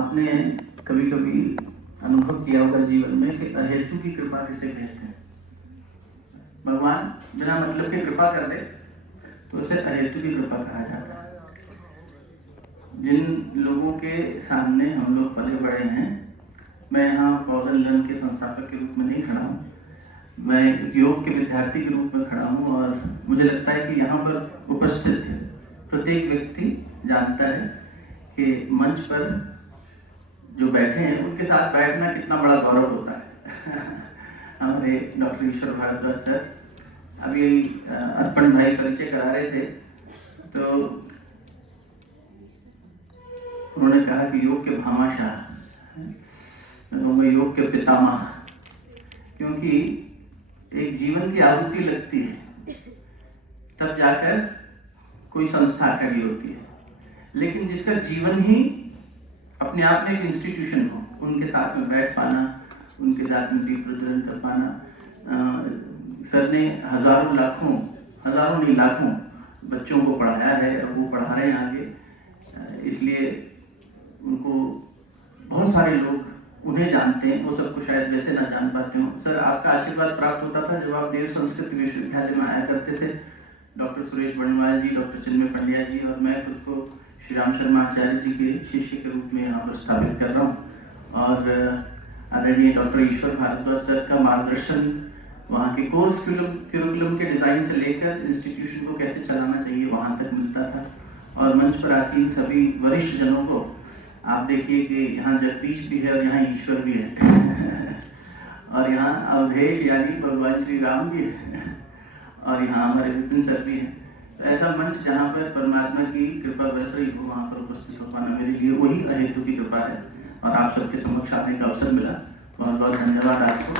आपने कभी कभी अनुभव किया होगा जीवन में कि अहेतु की कृपा किसे कहते हैं। भगवान बिना मतलब की कृपा कर दे तो उसे अहेतु की कृपा कहा जाता है। जिन लोगों के सामने हम लोग पले बड़े हैं, मैं यहाँ पौधन लन के संस्थापक के रूप में नहीं खड़ा हूँ, मैं एक योग के विद्यार्थी के रूप में खड़ा हूँ। और मुझे लगता है कि यहाँ पर उपस्थित प्रत्येक व्यक्ति जानता है कि मंच पर जो बैठे हैं उनके साथ बैठना कितना बड़ा गौरव होता है। हमारे डॉक्टर ईश्वर भारद्वाज सर अभी अर्पण भाई परिचय करा रहे थे, तो उन्होंने कहा कि योग के भामाशाह, मैं कहूँगा योग के पितामह, क्योंकि एक जीवन की आहुति लगती है तब जाकर कोई संस्था खड़ी होती है। लेकिन जिसका जीवन ही अपने आप में एक इंस्टीट्यूशन हो, उनके साथ में बैठ पाना, उनके साथ में दीप प्रज्वलन कर पाना। सर ने हजारों नहीं लाखों बच्चों को पढ़ाया है और वो पढ़ा रहे हैं आगे, इसलिए उनको बहुत सारे लोग उन्हें जानते हैं, वो सबको शायद वैसे ना जान पाते हो। सर आपका आशीर्वाद प्राप्त होता था जब आप देव संस्कृत विश्वविद्यालय में आया करते थे। डॉक्टर सुरेश बणवाल जी, डॉक्टर चिन्मय पंड्या जी और मैं खुद को श्री राम शर्मा आचार्य जी के शिष्य के रूप में यहाँ पर स्थापित कर रहा हूँ। और आदरणीय डॉक्टर ईश्वर भारद्वाज सर का मार्गदर्शन, वहाँ के कोर्स क्यूरिकुलम के डिज़ाइन से लेकर इंस्टीट्यूशन को कैसे चलाना चाहिए वहाँ तक मिलता था। और मंच पर आसीन सभी वरिष्ठ जनों को आप देखिए कि यहाँ जगदीश भी है और यहाँ ईश्वर भी है और यहाँ अवधेश यानी भगवान श्री राम भी है और यहाँ हमारे विपिन सर भी हैं। तो ऐसा मंच जहाँ पर परमात्मा की कृपा बरस रही हो, वहाँ पर उपस्थित हो पाना मेरे लिए वही अहेतु की कृपा है और आप सबके समक्ष आने का अवसर मिला। बहुत बहुत धन्यवाद आपको।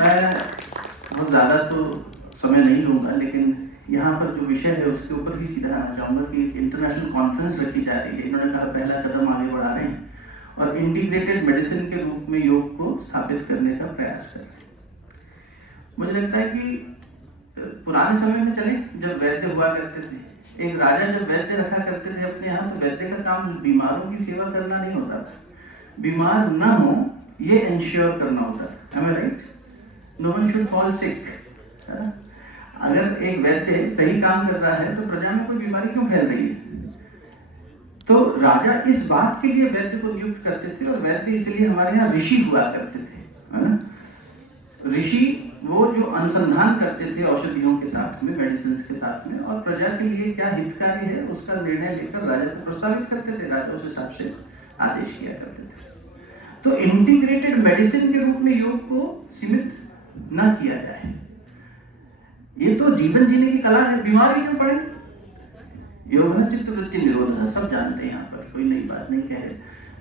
मैं बहुत ज़्यादा तो समय नहीं लूँगा, लेकिन यहाँ पर जो विषय है उसके ऊपर ही सीधा आना चाहूँगा कि एक इंटरनेशनल कॉन्फ्रेंस रखी जा रही है। इन्होंने कहा पहला कदम आगे बढ़ा रहे हैं और इंटीग्रेटेड मेडिसिन के रूप में योग को स्थापित करने का प्रयास कर रहे हैं। मुझे लगता है कि पुराने समय में चले जब वैद्य हुआ करते थे, एक राजा जब वैद्य रखा करते थे अपने यहाँ, तो वैद्य का काम बीमारों की सेवा करना नहीं होता था, बीमार न हो ये इंश्योर करना होता था। Am I right? No one should fall sick। अगर एक वैद्य सही काम कर रहा है तो प्रजा में कोई बीमारी क्यों फैल रही है? तो राजा इस बात के लिए वैद्य को नियुक्त करते थे और वैद्य इसलिए हमारे यहाँ ऋषि हुआ करते थे। ऋषि वो जो अनुसंधान करते थे औषधियों के साथ में, मेडिसिन के साथ में, और प्रजा के लिए क्या हितकारी है उसका निर्णय लेकर राजा को प्रस्तावित करते थे। राजा उस हिसाब से आदेश किया करते थे। तो इंटीग्रेटेड मेडिसिन के रूप में योग को सीमित न किया जाए। ये तो जीवन जीने की कला है, बीमारी क्यों पड़े? योग चित्तवृत्ति निरोध, सब जानते हैं, यहाँ पर कोई नई बात नहीं कह रहे।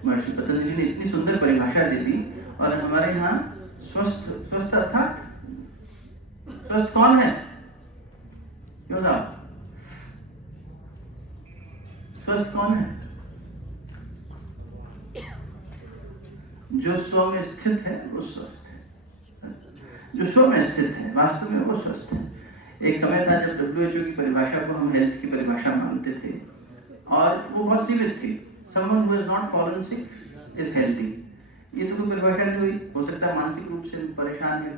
महर्षि पतंजलि ने इतनी सुंदर परिभाषा दे दी। और हमारे यहाँ स्वस्थ अर्थात स्वस्थ कौन है? क्यों साहब, स्वस्थ कौन है? जो स्व में स्थित है वो स्वस्थ है। जो स्व में स्थित है वास्तव में वो स्वस्थ है। एक समय था जब WHO की परिभाषा को हम हेल्थ की परिभाषा मानते थे और वो बहुत सीमित थी। Someone who has not fallen sick is healthy। ये तो कोई परिभाषा नहीं हुई। हो सकता है मानसिक रूप से परेशान है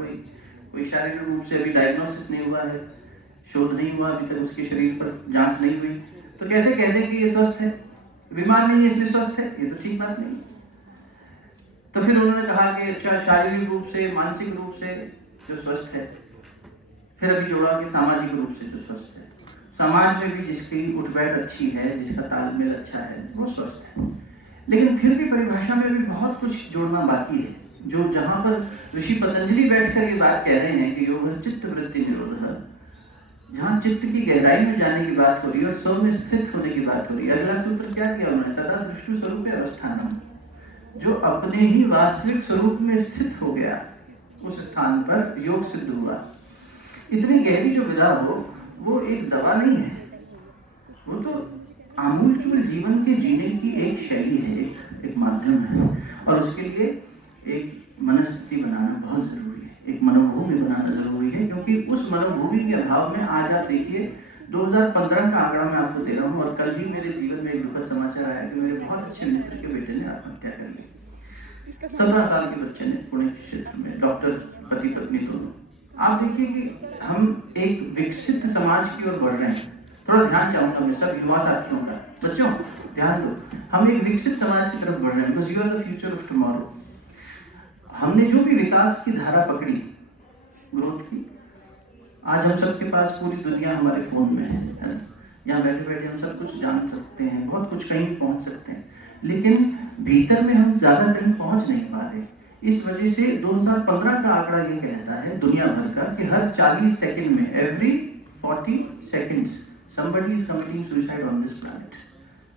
कोई शारीरिक रूप से अभी डायग्नोसिस नहीं हुआ है, शोध नहीं हुआ अभी तक, उसके शरीर पर जांच नहीं हुई, तो कैसे कह दें कि ये स्वस्थ है? बीमार नहीं है इसलिए स्वस्थ है, ये तो ठीक बात नहीं। तो फिर उन्होंने कहा कि अच्छा, शारीरिक रूप से, मानसिक रूप से जो स्वस्थ है, फिर अभी जोड़ा कि सामाजिक रूप से जो स्वस्थ है। समाज में भी जिसकी उठ बैठ अच्छी है, जिसका तालमेल अच्छा है, वो स्वस्थ है। लेकिन फिर भी परिभाषा में भी बहुत कुछ जोड़ना बाकी है। जो जहाँ पर ऋषि पतंजलि बैठकर ये बात कह रहे हैं कि योग चित्त वृत्ति निरोध, जहाँ चित्त की गहराई में जाने की बात हो रही है और स्व में स्थित होने की बात हो रही है। अगला सूत्र क्या किया उन्होंने? तथा दृष्टि स्वरूप अवस्थानम, जो अपने ही वास्तविक स्वरूप में स्थित हो गया उस स्थान पर योग सिद्ध हुआ। इतनी गहरी जो विधा हो वो एक दवा नहीं है, वो तो आमूलचूल जीवन के जीने की एक शैली है, एक माध्यम है। और उसके लिए एक मनस्थिति बनाना बहुत जरूरी है, एक मनोभूमि बनाना जरूरी है, क्योंकि उस मनोभूमि के अभाव में आज आप देखिए 2015 का आंकड़ा मैं आपको दे रहा हूँ, और कल ही मेरे जीवन में एक दुखद समाचार आया कि मेरे बहुत अच्छे मित्र के बेटे ने आत्महत्या कर ली। 17 साल के बच्चे ने, पुणे के क्षेत्र में, डॉक्टर, पति पत्नी दोनों। आप देखिए कि हम एक विकसित समाज की ओर बढ़ रहे हैं। थोड़ा ध्यान चाहूंगा मैं सब युवा साथियों का, बच्चों ध्यान दो, हम एक विकसित समाज की तरफ बढ़ रहे हैं, because you are the future of tomorrow. हमने जो भी विकास की धारा पकड़ी, ग्रोथ की, आज हम सबके पास पूरी दुनिया हमारे फोन में है। यहाँ बैठे बैठे हम सब कुछ जान सकते हैं, बहुत कुछ कहीं पहुंच सकते हैं, लेकिन भीतर में हम ज्यादा कहीं पहुंच नहीं पा रहे। इस वजह से 2015 का आंकड़ा ये कहता है दुनिया भर का कि हर 40 सेकंड में, every 40 seconds somebody is committing suicide on this planet।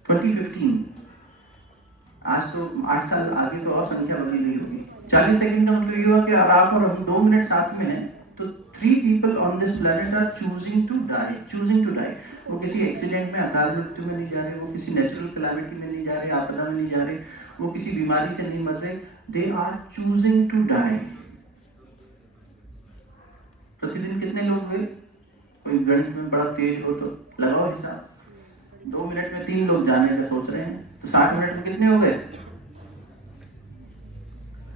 2015, आज तो 8 साल आगे तो और संख्या बदल गई होगी। 40 सेकंड का मतलब ये हुआ कि आप और हम 2 मिनट साथ में हैं तो 3 people on this planet are choosing to die। वो किसी एक्सीडेंट में, अकाल मृत्यु में नहीं जा रहे, वो किसी नेचुरल कैलामिटी में नहीं जा रहे, आपदा में नहीं जा रहे, वो किसी बीमारी से नहीं मर रहे, they are choosing to die। प्रतिदिन कितने लोग हुए? कोई गणित में बड़ा तेज हो तो लगाओ हिसाब, 2 मिनट में 3 लोग जाने का सोच रहे हैं, तो 60 मिनट में कितने हो गए?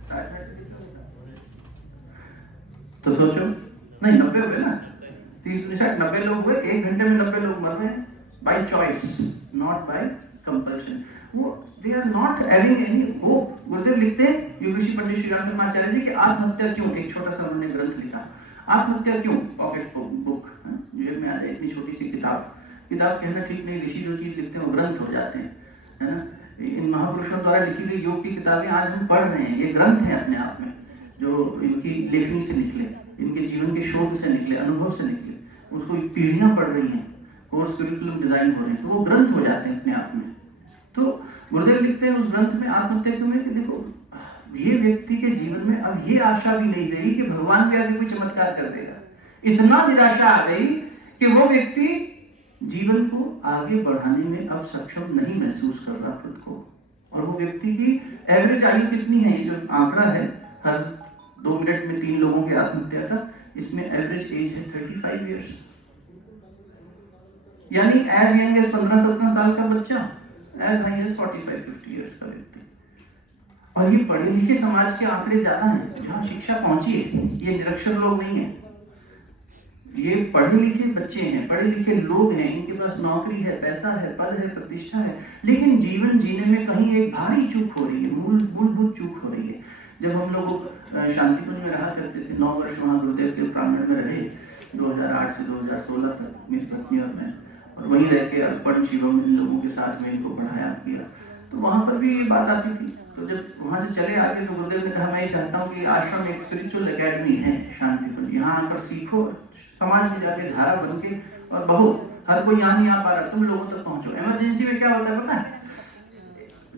60 मिनट तो सोचो, नहीं 90 हो गए ना, 30-60-90 लोग हुए, 1 घंटे में 90 लोग मर रहे हैं, by choice, not by compulsion. वो they are not having any hope. Gurudev लिखते हैं, योग ऋषि पंडित श्री राम शर्माचार्य जी, कि आत्महत्या क्यों, एक छोटा सा उन्होंने ग्रंथ लिखा, आत्महत्या क्यों, पॉकेट बुक, जेब में आ जाए इतनी छोटी सी किताब कहना ठीक नहीं, ऋषि जो चीज लिखते हैं वो ग्रंथ हो जाते हैं, है ना। इन महापुरुषों द्वारा लिखी गई योग की किताबें आज हम पढ़ रहे हैं, ये ग्रंथ है अपने आप में, जो इनकी लेखनी से निकले, इनके जीवन के शोध से निकले, अनुभव से निकले, उसको पीढ़ियां पढ़ रही हैं, कोर्स करिकुलम डिजाइन हो रहे हैं, तो वो ग्रंथ हो जाते हैं अपने आप में। तो गुरुदेव लिखते हैं उस ग्रंथ में आत्महत्या में कि देखो, ये व्यक्ति के जीवन में अब ये आशा भी नहीं रही कि भगवान भी आगे कोई चमत्कार कर देगा। इतना निराशा आ गई कि वो व्यक्ति जीवन को आगे बढ़ाने में अब सक्षम नहीं महसूस कर रहा खुद को। और वो व्यक्ति की एवरेज आयु कितनी है, ये जो आंकड़ा है हर 2 मिनट में 3 लोगों की आत्महत्या का, इसमें एवरेज एज है 35 ईयर्स, यानी एज यंग एज 15-17 साल का बच्चा, एज हाई एज 45-50 ईयर्स का व्यक्ति। और ये पढ़े लिखे समाज के आंकड़े ज्यादा हैं, जहाँ शिक्षा पहुंची है, ये निरक्षर लोग नहीं है, ये पढ़े लिखे बच्चे हैं, पढ़े लिखे लोग हैं, इनके पास नौकरी है, पैसा है, पद है, प्रतिष्ठा है, लेकिन जीवन जीने में कहीं एक भारी चूक हो रही है, मूलभूत चूक हो रही है। जब हम लोग शांतिकुंज में रहा करते थे, 9 वर्ष वहाँ गुरुदेव के प्रांगण में रहे, 2008 से 2016 तक, मेरी पत्नी और मैं, और वहीं रह के अर्पण शिवम इन लोगों के साथ में इनको पढ़ाया किया, तो वहाँ पर भी ये बात आती थी। तो जब वहाँ से चले आगे तो गुरुदेव ने कहा, मैं ये चाहता हूँ कि आश्रम एक स्पिरिचुअल एकेडमी है शांतिकुंज, यहाँ आकर सीखो, समाज में जाके धारा बन के, और बहुत हर कोई यहाँ नहीं आ पा रहा, तुम लोगों तक पहुँचो। इमरजेंसी में क्या होता है पता है,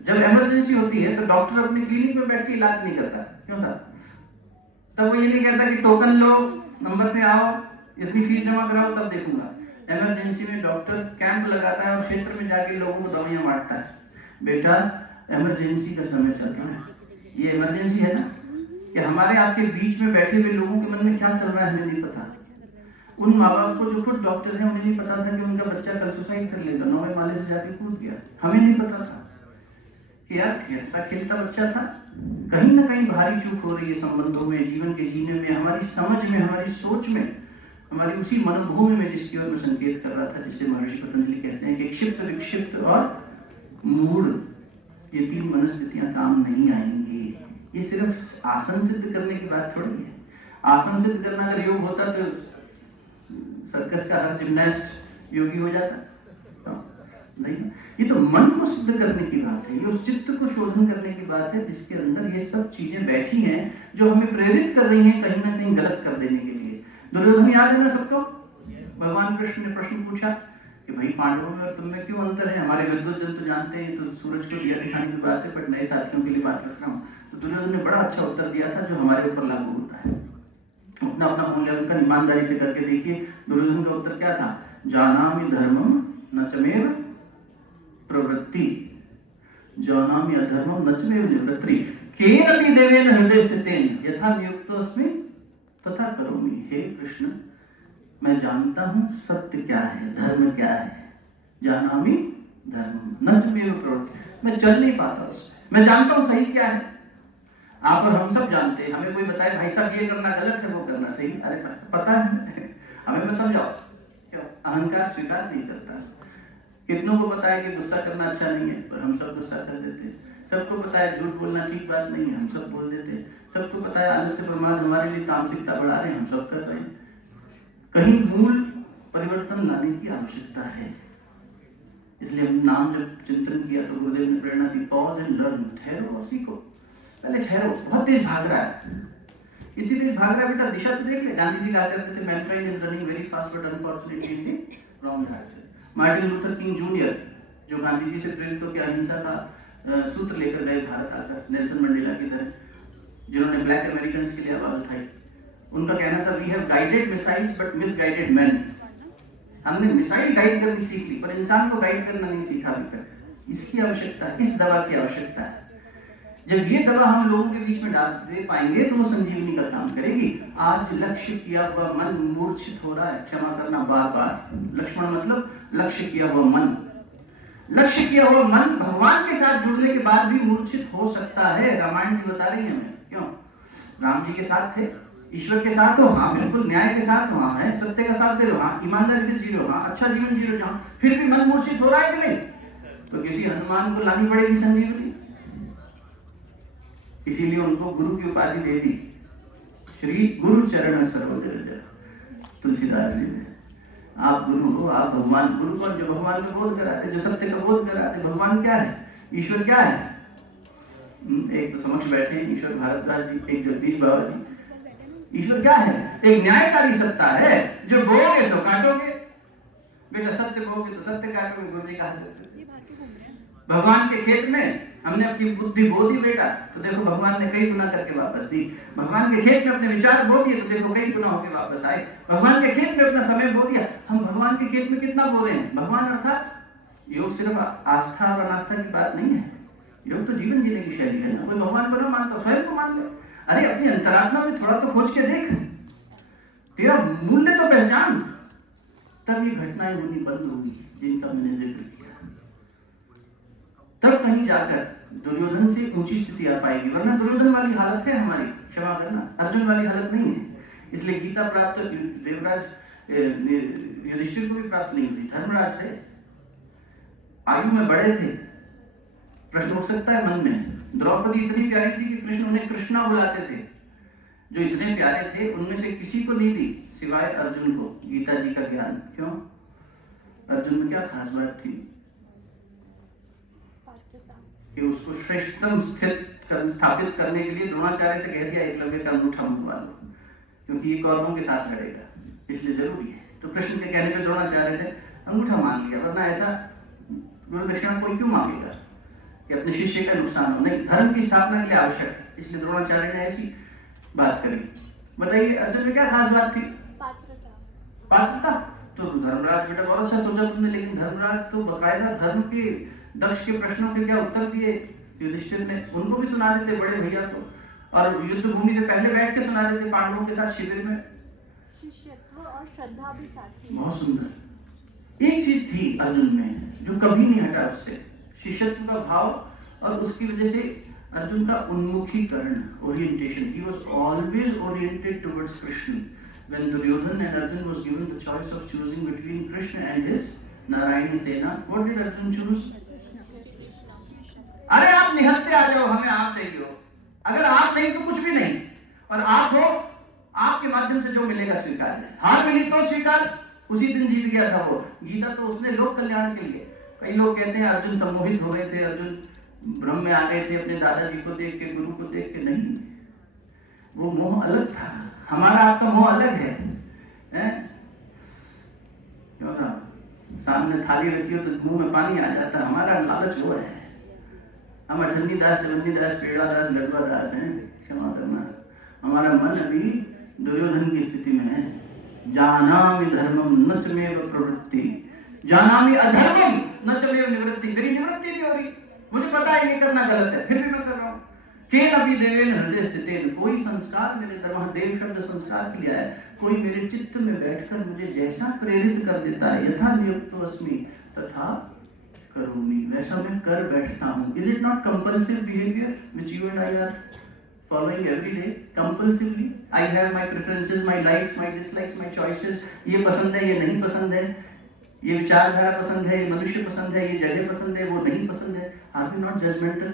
जब इमरजेंसी होती है तो डॉक्टर अपने क्लिनिक में बैठ के इलाज नहीं करता, क्यों साहब? तब वो ये नहीं कहता कि टोकन लो, नंबर से आओ, इतनी फीस जमा कराओ तब देखूंगा। इमरजेंसी में डॉक्टर कैंप लगाता है और क्षेत्र में जाके लोगों को दवाइयां बांटता है। बेटा, इमरजेंसी का समय चल रहा है, ये इमरजेंसी है ना, कि हमारे आपके बीच में बैठे हुए लोगों के मन में क्या चल रहा है हमें नहीं पता। उन माँ बाप को जो खुद डॉक्टर हैं, उन्हें नहीं पता था कि उनका बच्चा कल सुसाइड कर लेगा, 9वें माले से जाके कूद गया, हमें नहीं पता था कि यार कैसा खेलता बच्चा था। कहीं ना कहीं भारी चूक हो रही है संबंधों में, जीवन के जीने में, हमारी समझ में, हमारी सोच में, हमारी उसी मनोभूमि में जिसकी ओर मैं संकेत कर रहा था, जिसे महर्षि पतंजलि कहते हैं कि क्षिप्त, विक्षिप्त और मूढ़, ये 3 मनस्थितियां काम नहीं आएंगी। ये सिर्फ आसन सिद्ध करने की बात थोड़ी है। आसन सिद्ध करना अगर योग होता तो सर्कस का हर जिम्नास्ट योगी हो जाता, नहीं। ये तो मन को सिद्ध करने की बात है, ये उस चित्त को शोधन करने की बात है जिसके अंदर ये सब चीजें बैठी हैं जो हमें प्रेरित कर रही हैं कहीं ना कहीं गलत कर देने के लिए। दुर्योधन याद है ना सबको? भगवान कृष्ण ने प्रश्न पूछा कि भाई पांडवों में और तुम में क्यों अंतर है? हमारे विद्वत जन तो जानते हैं, तो सूरज को दिया दिखाने की बात है, पर नए साथियों के लिए बात रख रहा हूँ। तो दुर्योधन ने बड़ा अच्छा उत्तर दिया था जो हमारे ऊपर लागू होता है। अपना अपना मूल्यांकन ईमानदारी से करके देखिए। दुर्योधन का उत्तर क्या था? जानामि धर्मम न चमेव प्रवृत्ति, जानामि अधर्मम न चमेव निवृत्ति, केनपि देवेन हृदय स्थितेन यथा नियुक्तो अस्मि तथा करोमि। हे कृष्ण, मैं जानता हूं सत्य क्या है, धर्म क्या है। जानामि धर्म न च मे प्रवृत्ति, मैं चल नहीं पाता उसमें, मैं जानता हूं सही क्या है। आप और हम सब जानते हैं, हमें कोई बताए भाई साहब ये करना गलत है, वो करना सही, अरे पता है हमें मत समझाओ। क्यों? अहंकार स्वीकार नहीं करता। कितनों को पता है कि गुस्सा करना अच्छा नहीं है, पर हम सब गुस्सा कर देते हैं। सबको पता है झूठ बोलना ठीक बात नहीं है, हम सब बोल देते हैं। सबको पता है आलस्य प्रमाद हमारे लिए तामसिकता बढ़ा रहे हैं, हम सब कर रहे हैं। कहीं मूल परिवर्तन लाने की आवश्यकता है। इसलिए हम नाम जब चिंतन किया तो गुरुदेव ने प्रेरणा दी, पॉज एंड लर्न, ठहरो और सीखो। पहले ठहरो, बहुत तेज भाग रहा है, इतनी तेज भाग रहा है बेटा, दिशा तो देख ले। गांधी जी कहा करते थे, Mankind is running very fast but unfortunately in the wrong direction. Martin Luther king junior, जो गांधी जी से प्रेरित होकर अहिंसा का सूत्र लेकर गए भारत आकर, नेल्सन मंडेला की तरह, जिन्होंने ब्लैक अमेरिकन्स के लिए आवाज उठाई, उनका कहना था, we have guided missiles but misguided man. हमने मिसाइल गाइड करनी सीख ली, पर इंसान को गाइड करना नहीं सीखा अभी तक। इसकी आवश्यकता है, इस दवा की आवश्यकता है। जब ये दवा हम लोगों के बीच में डाल दे पाएंगे तो वो संजीवनी का काम करेगी। आज लक्ष्य किया हुआ मन मूर्छित हो रहा है, क्षमा करना बार बार। लक्ष्मण मतलब लक्ष्य किया हुआ मन। लक्ष्य किया हुआ मन भगवान के साथ जुड़ने के बाद भी मूर्छित हो सकता है। रामायण जी बता रही है हमें। क्यों? राम जी के साथ थे, ईश्वर के साथ हो, हाँ बिल्कुल, न्याय के साथ हो, हाँ है, सत्य का साथ दे लो, हाँ ईमानदारी से जी लो, हाँ अच्छा जीवन जी लो, जहाँ फिर भी मन मूर्छित हो रहा है कि नहीं, तो किसी हनुमान को लानी पड़ेगी संजीवनी। इसीलिए उनको गुरु की उपाधि दे दी, श्री गुरु चरण सरोज रज। तुलसीदास जी ने, आप गुरु हो, आप भगवान। गुरु कौन? जो भगवान का बोध कराते, जो सत्य का बोध कराते। भगवान क्या है, ईश्वर क्या है? एक तो समक्ष बैठे हैं ईश्वर भारद्वाज जी, एक जगदीश बाबा जी। ईश्वर क्या है? एक न्यायकारी सत्ता है, जो बोओगे सो काटोगे। बेटा सत्य बोओगे तो सत्य काटोगे, गुरु जी कहा देते थे। भगवान के खेत में हमने अपनी बुद्धि बो दी बेटा, तो देखो भगवान ने कई गुना करके वापस दी। भगवान के खेत में अपने विचार बो दिए, तो देखो कई गुना होकर वापस आए। भगवान के खेत में अपना समय बो दिया, हम भगवान के खेत में कितना बो रहे हैं। भगवान अर्थात योग सिर्फ आस्था और अनास्था की बात नहीं है, योग तो जीवन जीने की शैली है ना। कोई भगवान को ना मानता, स्वयं को मान ले। अरे अपनी अंतरात्मा में थोड़ा तो खोज के देख, तेरा मूल्य तो पहचान, तब ये घटनाएं होनी बंद होगी जिनका मैंने जिक्र किया। तब कहीं जाकर दुर्योधन से ऊंची स्थिति आ पाएगी, वरना दुर्योधन वाली हालत है हमारी, क्षमा करना, अर्जुन वाली हालत नहीं है। इसलिए गीता प्राप्त देवराज युधिष्ठिर को भी प्राप्त नहीं हुई। धर्मराज थे, आयु में बड़े थे। प्रश्न उठ सकता है मन में, द्रौपदी इतनी प्यारी थी कि कृष्ण उन्हें कृष्णा बुलाते थे। जो इतने प्यारे थे उनमें से किसी को नहीं दी सिवाय अर्जुन को गीता जी का ज्ञान। क्यों? अर्जुन में क्या खास बात थी कि उसको श्रेष्ठतम स्थापित करने के लिए द्रोणाचार्य से कह दिया एकलव्य का अंगूठा मंगवा लो, क्योंकि ये कौरवों के साथ लड़ेगा, इसलिए जरूरी है। तो कृष्ण के कहने पे द्रोणाचार्य ने अंगूठा मांग लिया, वरना ऐसा गुरु दक्षिणा कोई क्यों मांगेगा कि अपने शिष्य का नुकसान हो। नहीं, धर्म की स्थापना के लिए आवश्यक है, इसलिए द्रोणाचार्य ने ऐसी बात करी। बताइए अर्जुन में क्या खास बात थी? पात्रता। तो धर्मराज बेटा बहुत अच्छा सोचा तुमने, लेकिन धर्मराज तो बकायदा धर्म के दक्ष के प्रश्नों के क्या उत्तर दिए युधिष्ठिर ने, उनको भी सुना देते बड़े भैया को, और युद्ध भूमि से पहले बैठ के सुना देते पांडवों के साथ शिविर में। शिष्यत्व और श्रद्धा भी साथ। बहुत सुंदर। एक चीज थी अर्जुन में जो कभी नहीं हटा उससे, शिष्यत्व का भाव, और उसकी वजह से अर्जुन का उन्मुखीकरण, orientation. He was always oriented towards Krishna. When Duryodhan and Arjun was given the choice of choosing between Krishna and his Narayani Sena, what did Arjun choose? अरे आप निहत्ते आ जाओ, हमें आप चाहिए हो। अगर आप नहीं तो कुछ भी नहीं, और आप हो, आपके माध्यम से जो मिलेगा स्वीकार है। हार मिली तो स्वीकार, उसी दिन जीत गया था वो। गीता तो उसने लोक कल्याण के लिए। कई लोग कहते हैं अर्जुन सम्मोहित हो गए थे, अर्जुन भ्रम में आ गए थे अपने दादाजी को देख के, गुरु को देख के। नहीं, वो मोह अलग था, हमारा आपका मोह अलग है, हैं? क्यों साहब, सामने थाली रखी हो तो मुंह में पानी आ जाता, हमारा लालच वो है। हम अठन्नी दास, चवन्नी दास, पेड़ा दास, लडुआ दास हैं, क्षमा करना। हमारा मन अभी दुर्योधन की स्थिति में है। जानामि धर्मम न च मे प्रवृत्ति, जानामि अधर्मम न च मे निवृत्ति। मेरी निवृत्ति नहीं हो रही, मुझे पता है ये करना गलत है, फिर भी मैं कर रहा हूँ। केन अपि देवेन हृदय स्थितेन, कोई संस्कार मेरे दरबार, देव शब्द संस्कार के लिए आया, कोई मेरे चित्त में बैठकर मुझे जैसा प्रेरित कर देता है, यथा नियुक्तो अस्मि तथा करोमि, वैसा मैं कर बैठता हूँ। Is it not compulsive behaviour which you and I R following every day compulsively? I have my preferences, my likes, my dislikes, my choices. ये पसंद है, ये नहीं पसंद है, ये विचारधारा पसंद है, ये मनुष्य पसंद है, ये जगह पसंद है, वो नहीं पसंद है। Are we not judgmental?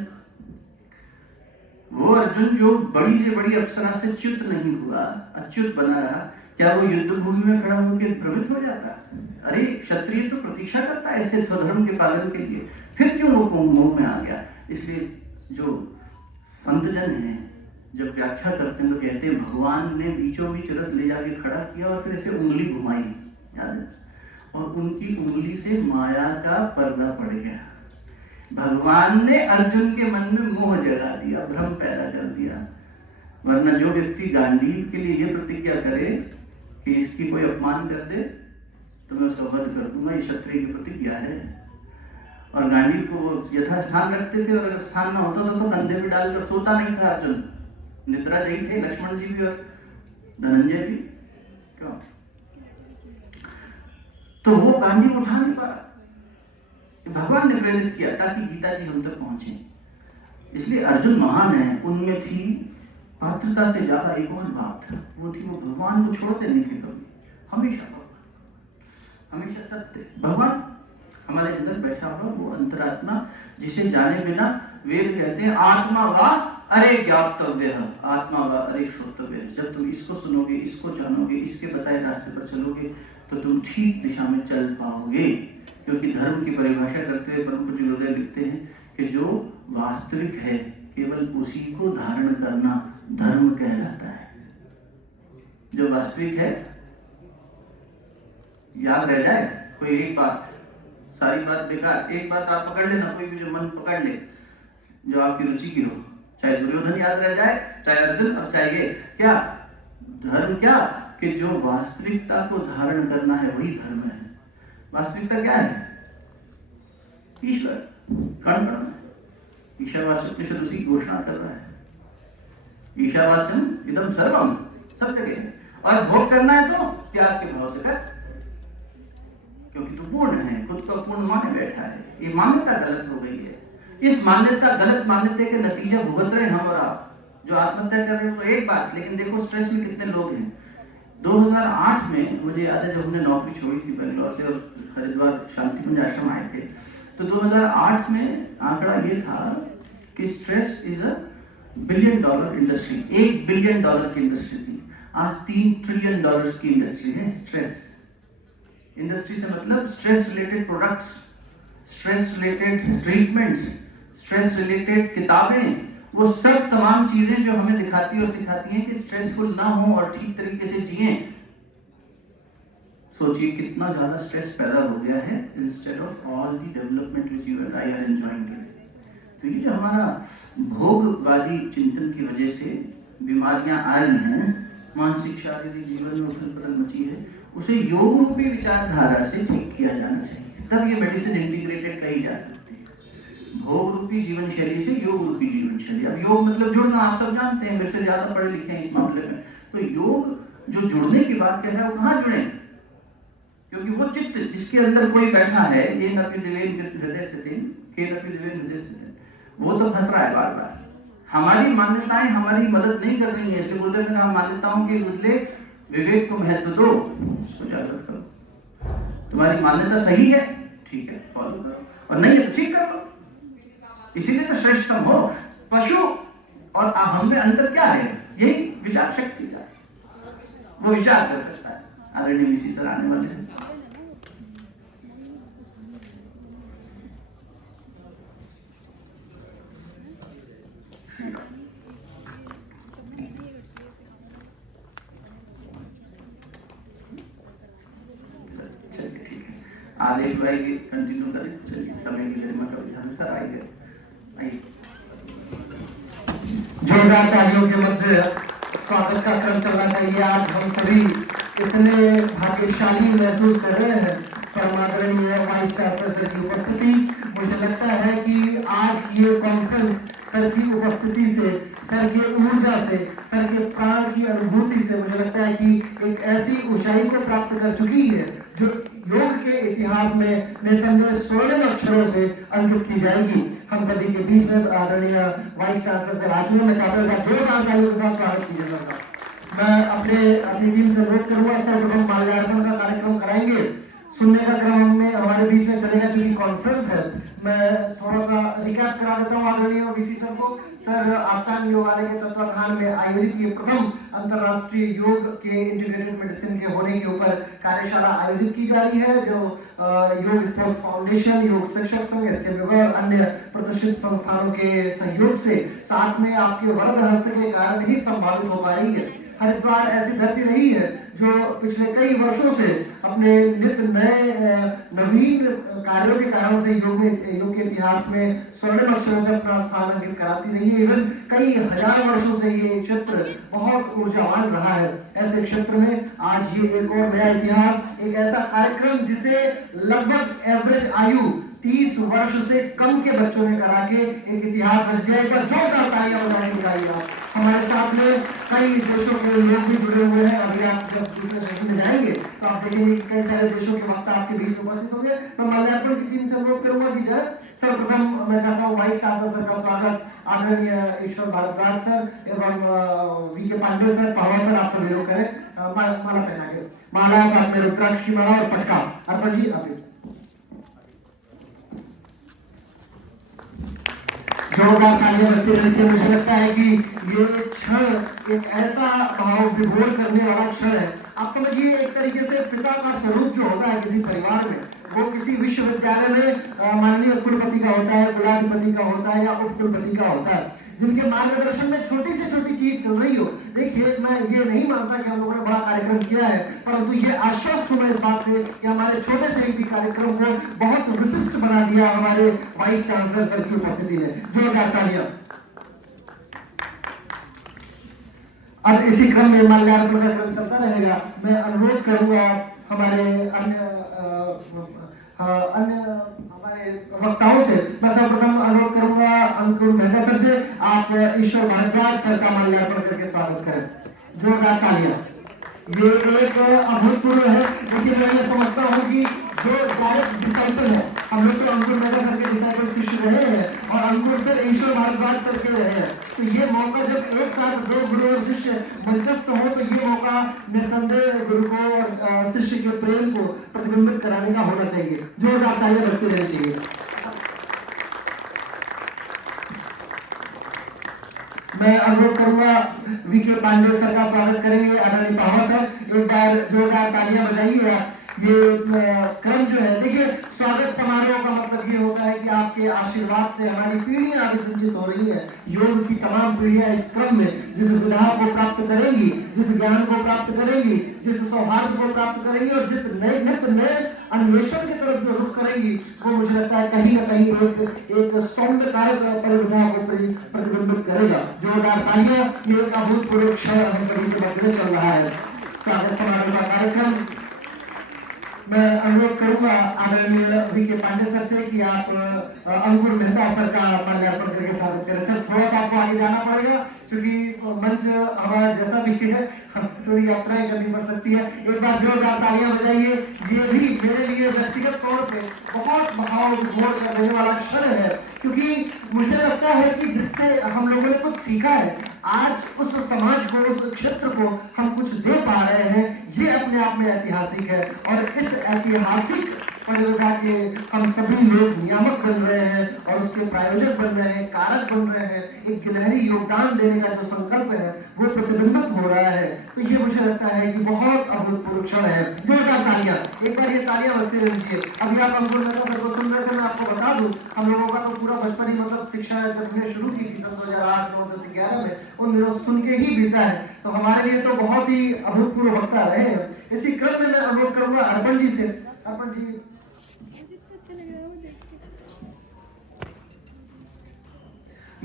वो अर्जुन जो बड़ी से बड़ी अप्सरा से च्युत नहीं हुआ, अच्युत बना रहा, क्या वो युद्ध भूमि में खड़ा होकर भ्रमित हो जाता? अरे क्षत्रिय तो प्रतीक्षा करता है ऐसे स्वधर्म के पालन के लिए, फिर क्यों वो मोह में आ गया? इसलिए जो संतजन है जब व्याख्या करते हैं तो कहते हैं भगवान ने बीचों बीच रथ ले जाके खड़ा किया और फिर ऐसे उंगली घुमाई, याद है, और उनकी उंगली से माया का पर्दा पड़ गया। भगवान ने अर्जुन के मन में मोह जगा दिया, भ्रम पैदा कर दिया। वरना जो व्यक्ति गांडीव के लिए ये प्रतिज्ञा करे कि इसकी कोई अपमान कर दे तो मैं उसका वध कर दूंगा, ये क्षत्रिय की प्रतिज्ञा है। और गांडीव को वो यथास्थान रखते थे और अगर स्थान न होता तो कंधे पे डालकर सोता नहीं था अर्जुन, निद्रा जही थे लक्ष्मण जी भी और धनंजय भी। क्यों? तो वो गांधी उठा नहीं पा रहा, भगवान ने प्रेरित किया ताकि गीता जी हम तक पहुंचे। इसलिए अर्जुन महान है। उनमें थी पात्रता से ज्यादा एक और बात, वो थी वो भगवान को छोड़ते नहीं थे कभी, हमेशा भगवान, हमेशा सत्य। भगवान हमारे अंदर बैठा हुआ वो अंतरात्मा जिसे जाने बिना वेद कहते हैं आत्मा वा अरे ज्ञातव्य, आत्मा व अरे श्रोतव्य। जब तुम इसको सुनोगे, इसको जानोगे, इसके बताए रास्ते पर चलोगे तो तुम ठीक दिशा में चल पाओगे। क्योंकि धर्म की परिभाषा करते हुए परम पूज्य गुरुदेव लिखते हैं कि जो वास्तविक है केवल उसी को धारण करना धर्म कहलाता है। जो वास्तविक है, याद रह जाए कोई एक बात, सारी बात बेकार, एक बात आप पकड़ लेना, कोई भी जो मन पकड़ ले जो आपकी रुचि की हो, चाहे दुर्योधन याद रह जाए, चाहे अर्जुन, और चाहे ये क्या धर्म, क्या कि जो वास्तविकता को धारण करना है वही धर्म है। वास्तविकता क्या है? ईश्वर, कण कण में ईशावास्यम उसी की घोषणा कर रहा है। ईशावास्यम इदम सर्वम, सब जगह है। और भोग करना है तो त्याग के भाव से कर, क्योंकि तू पूर्ण है, खुद को पूर्ण माने बैठा है। ये मान्यता गलत हो गई है। इस मान्यता, गलत मान्यता के नतीजे भुगत रहे हम और आप। जो आत्महत्या कर रहे हैं तो एक बात, लेकिन देखो स्ट्रेस में कितने लोग हैं। 2008 में मुझे याद है जब हमने नौकरी छोड़ी थी बेंगलोर से और हरिद्वार शांतिकुंज आश्रम आए थे, तो 2008 में आंकड़ा ये था कि stress is a $1 billion industry, $1 billion की इंडस्ट्री थी। आज $3 ट्रिलियन की इंडस्ट्री है स्ट्रेस। इंडस्ट्री से मतलब stress related products, stress related treatments, stress related किताबें, वो सब तमाम चीजें जो हमें दिखाती और सिखाती हैं कि स्ट्रेसफुल ना हो और ठीक तरीके से जिएं। सोचिए कितना ज्यादा स्ट्रेस पैदा हो गया है instead of all the development which you and I R enjoying today. तो ये जो हमारा भोगवादी चिंतन की वजह से बीमारियां आ रही हैं, मानसिक शारीरिक जीवन में उथल पुथल मची है, उसे योग रूपी विचारधारा से ठीक किया जाना चाहिए। तब ये मेडिसिन इंटीग्रेटेड कही जा सकती है। भोग रूपी जीवन शैली से योग रूपी जीवन शैली। अब योग मतलब जुड़ना, आप सब जानते हैं, मेरे से ज्यादा पढ़े लिखे हैं इस मामले में। तो योग जो जुड़ने की बात कह रहा है वो कहाँ जुड़े? क्योंकि वो चित्त जिसके अंदर कोई बैठा है, ये नपि दिवेन हृदय स्थितिन, के नपि दिवेन हृदय स्थितिन, वो तो फंस रहा है बार बार। हमारी मान्यताएं हमारी मदद नहीं कर रही है। इसलिए गुरुदेव ने कहा मान्यताओं के बदले विवेक को महत्व दो, इसको जागृत करो। तुम्हारी मान्यता सही है, ठीक है, फॉलो करो, और नहीं है तो ठीक कर लो। इसीलिए तो श्रेष्ठतम हो। पशु और हम में अंतर क्या है? यही विचार शक्ति का, वो विचार कर सकता है। आदरणीय मिसी सर आने वाले हैं। चलिए ठीक है, आदेश भाई कंटिन्यू करें। चलिए समय की गरिमा का ध्यान सर आइए। जोरदार तालियों के मध्य स्वागत का क्रम चलना चाहिए। आज हम सभी इतने भाग्यशाली महसूस कर रहे हैं परमादरणीय वाइस चांसलर सर की उपस्थिति। मुझे लगता है कि आज ये कॉन्फ्रेंस सर की उपस्थिति से, सर के ऊर्जा से, सर के प्राण की अनुभूति से मुझे लगता है कि एक ऐसी ऊंचाई को प्राप्त कर चुकी है जो योग के इतिहास में निसंदेह स्वर्णिम अक्षरों से अंकित की जाएगी। हम सभी के बीच में आदरणीय वाइस चांसलर सर आ चुके हैं। मैं चाहता हूँ जोरदार तालियों के साथ स्वागत कीजिए सर का। मैं अपनी टीम से अनुरोध करूंगा, सर्वप्रथम माल्यार्पण का कार्यक्रम कराएंगे। सुनने का क्रम हमें हमारे बीच में चलेगा क्योंकि कॉन्फ्रेंस है। मैं थोड़ा सा रिकैप करा देता हूँ आदरणीय वीसी सर को। सर अष्टांग योगालय के तत्वाधान में आयोजित ये प्रथम अंतर्राष्ट्रीय योग के इंटीग्रेटेड मेडिसिन के होने के ऊपर कार्यशाला आयोजित की जा रही है, जो योग स्पोर्ट्स फाउंडेशन, योग शिक्षक संघ, एसके योगा और अन्य प्रतिष्ठित संस्थानों के सहयोग से साथ में आपके वरद हस्त के कारण ही संभावित हो पा रही है। हरिद्वार ऐसी धरती नहीं है जो पिछले कई वर्षों से अपने नित नए नवीन कार्यों के कारण से योग के इतिहास में स्वर्णिम अक्षरों से अपना स्थान अंकित कराती रही है। इवन कई हजार वर्षों से ये क्षेत्र बहुत ऊर्जावान रहा है। ऐसे क्षेत्र में आज ये एक और नया इतिहास, एक ऐसा कार्यक्रम जिसे लगभग एवरेज आयु 30 वर्ष से कम के बच्चों ने करा के एक इतिहास रच दिया। एक बार जोरदार तालियां बजाने चाहिए। हमारे साथ में कई देशों के लोग भी जुड़े हुए हैं। अभी आप जब दूसरे सेशन में जाएंगे तो आप देखेंगे कि कई सारे देशों के वक्ता आपके बीच में उपस्थित होंगे। मैं माल्यार्पण की टीम से अनुरोध करूंगा कि जय सर्वप्रथम मैं चाहता हूँ वाइस चांसलर सर का स्वागत आदरणीय ईश्वर भारद्वाज सर एवं VK Pandey sir, Pahwa sir, आप सभी लोग करें। माला पहना के माला साथ में रुद्राक्ष की माला और पटका अर्पण जी अभी जोरदार तालियां बजती रहनी चाहिए। मुझे लगता है कि ये क्षण एक ऐसा भाव विभोर करने वाला क्षण है। आप समझिए एक तरीके से पिता का स्वरूप जो होता है किसी परिवार में, वो किसी विश्वविद्यालय में माननीय कुलपति का होता है, कुलाधिपति का होता है या उप कुलपति का होता है, जिनके मार्गदर्शन में छोटी से छोटी चीज चल रही हो। देखिए मैं ये नहीं मानता कि हम लोगों ने बड़ा कार्यक्रम किया है, परंतु ये आश्वस्त हूं मैं इस बात से कि हमारे छोटे से भी कार्यक्रम को बहुत विशिष्ट बना दिया हमारे वाइस चांसलर सर की उपस्थिति ने। जोरदार तालियां। अब इसी क्रम में माल्यार्पण का क्रम चलता रहेगा। मैं अनुरोध करूंगा हमारे अन्य हमारे वक्ताओं से, मैं सर्वप्रथम अनुरोध करूंगा अंकुर मेहता सर से, आप ईश्वर भारद्वाज सर का माल्यार्पण करके स्वागत करें। जोरदार तालियां। ये एक अभूतपूर्व है, लेकिन मैं ये समझता हूँ कि जो डायरेक्ट डिसाइपल है, हम लोग तो अंकुर मेहता सर के डिसाइपल शिष्य रहे हैं और अंकुर सर ईश्वर भारद्वाज सर के रहे हैं, तो ये मौका जब एक साथ दो गुरु और शिष्य मंचस्थ हो तो ये मौका निसंदेह गुरु को और शिष्य के प्रेम को प्रतिबिंबित कराने का होना चाहिए। जोरदार तालियां बजती रहनी चाहिए। मैं अनुरोध करूंगा वीके पांडे सर का स्वागत करेंगे आदरणीय पावा सर। एक बार जोरदार तालियां बजाइए। ये क्रम जो है, देखिए स्वागत समारोह का मतलब ये होता है कि आपके आशीर्वाद से हमारी पीढ़ियां अभी संचित हो रही है। योग की तमाम पीढ़ियां इस क्रम में जिस विधा को प्राप्त करेंगी, जिस ज्ञान को प्राप्त करेंगी, जिस सौहार्द को प्राप्त करेंगी और जित नए अन्वेषण की तरफ जो रुख करेंगी, वो मुझे लगता है कहीं ना कहीं एक सौम्य कार्य परिविधा को प्रतिबिंबित करेगा। जोरदार तालियां। ये एक अभूतपूर्व क्षण हम सभी के मध्य में चल रहा है। स्वागत समारोह का कार्यक्रम मैं अनुरोध करूंगा आदरणीय वीके पांडे सर से कि आप अंकुर मेहता सर का माल्यार्पण करके स्वागत करें। सर थोड़ा सा आपको आगे जाना पड़ेगा क्योंकि मंच हमारा जैसा भी है, थोड़ी यात्राएं करनी पड़ सकती है। एक बार जोरदार तालियां बजाइए। ये भी मेरे लिए व्यक्तिगत तौर पे बहुत भाव विभोर कर देने वाला क्षण है, क्योंकि मुझे लगता है कि जिससे हम लोगों ने कुछ सीखा है, आज उस समाज को, उस क्षेत्र को हम कुछ दे पा रहे हैं, ये अपने आप में ऐतिहासिक है। और इस ऐतिहासिक परिविधा के हम सभी लोग नियामक बन रहे हैं और उसके प्रायोजक बन रहे हैं, कारक बन रहे हैं। एक गिलहरी योगदान देने का जो संकल्प है वो प्रतिबिंबित हो रहा है, तो ये मुझे लगता है कि बहुत अभूतपूर्व क्षण है। जोरदार तालियां। एक बार ये तालियां बजती रहनी चाहिए। अभी आप अंकुर मेहता सर को सुन रहे थे। मैं आपको बता दूं, हम लोगों का तो पूरा बचपन ही, मतलब शिक्षा जब हमने शुरू की थी सन 2008, 9, 10, 11 में, उन दिनों सुन के ही बीता है, तो हमारे लिए तो बहुत ही अभूतपूर्व वक्ता रहे हैं। इसी क्रम में मैं अनुरोध करूंगा अर्पण जी से। अर्पण जी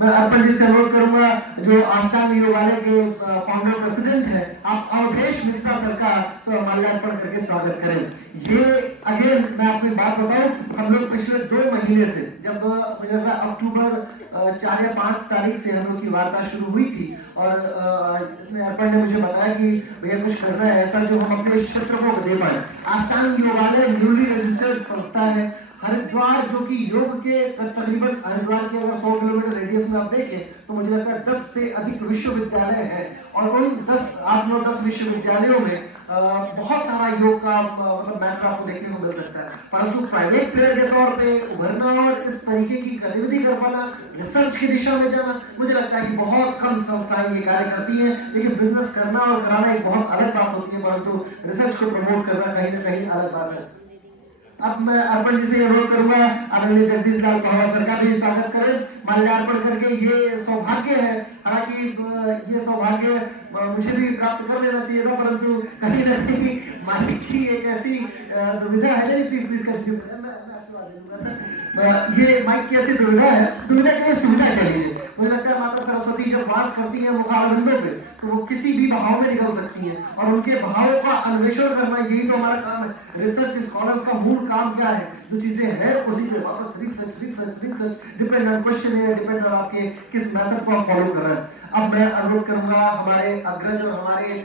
मैं अर्पण जी से अनुरोध करूंगा जो अष्टांग योगालय के फाउंडर प्रेसिडेंट है, आप अवधेश मिश्रा सर का माल्यार्पण करके स्वागत करें। ये अगेन मैं आपको एक बात बताऊं, हम लोग पिछले 2 महीने से, जब मुझे लगता है अक्टूबर 4 या 5 तारीख से हम लोग की वार्ता शुरू हुई थी और इसमें अर्पण ने मुझे बताया कि भैया कुछ करना है ऐसा जो हम अपने इस क्षेत्र को दे पाए। अष्टांग योगालय न्यूली रजिस्टर्ड संस्था है हरिद्वार, जो कि योग के तकरीबन हरिद्वार के अगर 100 किलोमीटर रेडियस में आप देखें तो मुझे लगता है 10 से अधिक विश्वविद्यालय हैं और उन 10 विश्वविद्यालयों में बहुत सारा योग का मतलब मैटर आपको देखने को मिल सकता है, परंतु प्राइवेट प्लेयर के तौर पे उभरना और इस तरीके की गतिविधि कर पाना, रिसर्च की दिशा में जाना, मुझे लगता है कि बहुत कम संस्थाएं ये कार्य करती हैं। लेकिन बिजनेस करना और कराना एक बहुत अलग बात होती है, परंतु रिसर्च को प्रमोट करना कहीं ना कहीं अलग बात है। अब मैं अर्पण जी से अनुरोध करूंगा आदरणीय जगदीश लाल पहवा सर का भी स्वागत करें माल्यार्पण करके। ये सौभाग्य है, हालांकि ये सौभाग्य मुझे भी प्राप्त कर लेना चाहिए था, परंतु कहीं ना कहीं मालिक की एक ऐसी दुविधा है। नहीं प्लीज प्लीज कंटिन्यू करें, मैं आशीर्वाद दे दूंगा सर। ये माइक की ऐसी दुविधा है, दुविधा की सुविधा कह लीजिए। मुझे लगता है माता सरस्वती जब वास करती है मुखारविंदों पे तो वो किसी भी भाव में निकल सकती हैं और उनके भावों का अन्वेषण करना यही तो हमारा काम है। रिसर्च स्कॉलर्स का मूल काम क्या है, जो चीजें हैं उसी पे वापस रिसर्च डिपेंड ऑन क्वेश्चन है, डिपेंड ऑन आपके किस मेथड को आप फॉलो कर रहे हैं। अब मैं अनुरोध करूंगा हमारे अग्रज और हमारे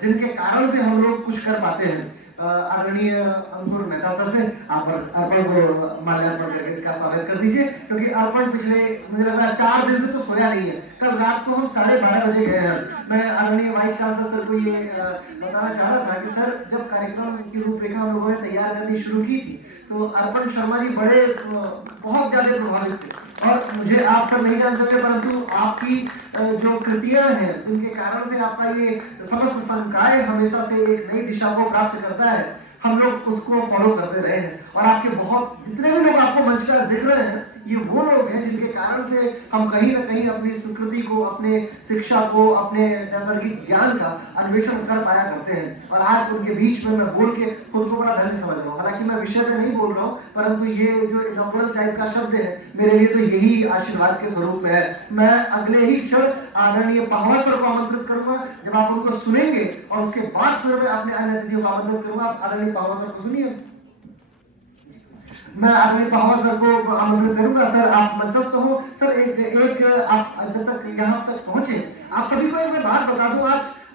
जिनके कारण से हम लोग कुछ कर पाते हैं, आदरणीय अंकुर मेहता सर से आप अर्पण को माल्यार्पण करके का स्वागत कर दीजिए, क्योंकि अर्पण पिछले मुझे लग रहा है 4 दिन से तो सोया नहीं है। कल रात को हम 12:30 बजे गए हैं। मैं आदरणीय वाइस चांसलर सर को ये बताना चाह रहा था कि सर जब कार्यक्रम की रूपरेखा हम लोगों ने तैयार करनी शुरू की थी तो अर्पण शर्मा जी बहुत ज्यादा प्रभावित थे और मुझे आप सब नहीं जानते थे, परंतु आपकी जो कृतियां हैं जिनके कारण से आपका ये समस्त संकाय हमेशा से एक नई दिशा को प्राप्त करता है, हम लोग उसको फॉलो करते रहे हैं। और आपके बहुत जितने भी लोग आपको मंच पर दिख रहे हैं ये वो लोग हैं जिनके कारण से हम कहीं ना कहीं अपनी स्वीकृति को, अपने शिक्षा को, अपने नैसर्गिक ज्ञान का अन्वेषण कर पाया करते हैं। और आज उनके बीच में मैं बोल के खुद को बड़ा धन्य समझ रहा हूँ। हालांकि मैं विषय में नहीं बोल रहा हूँ, परंतु ये जो इनॉग्रल टाइप का शब्द है मेरे लिए तो यही आशीर्वाद के स्वरूप में है। मैं अगले ही क्षण आदरणीय पहवा सर को आमंत्रित करूंगा। जब आप उनको सुनेंगे और उसके बाद फिर मैं अपने अन्य अतिथियों को आमंत्रित करूंगा। आदरणीय पहवा सर को सुनिए। मैं आदरणीय पहवा सर को आमंत्रित करूंगा। सर आप मंचस्थ हो। सर एक आप जब तक यहाँ तक पहुंचे आप सभी को एक मैं बात बता दूं।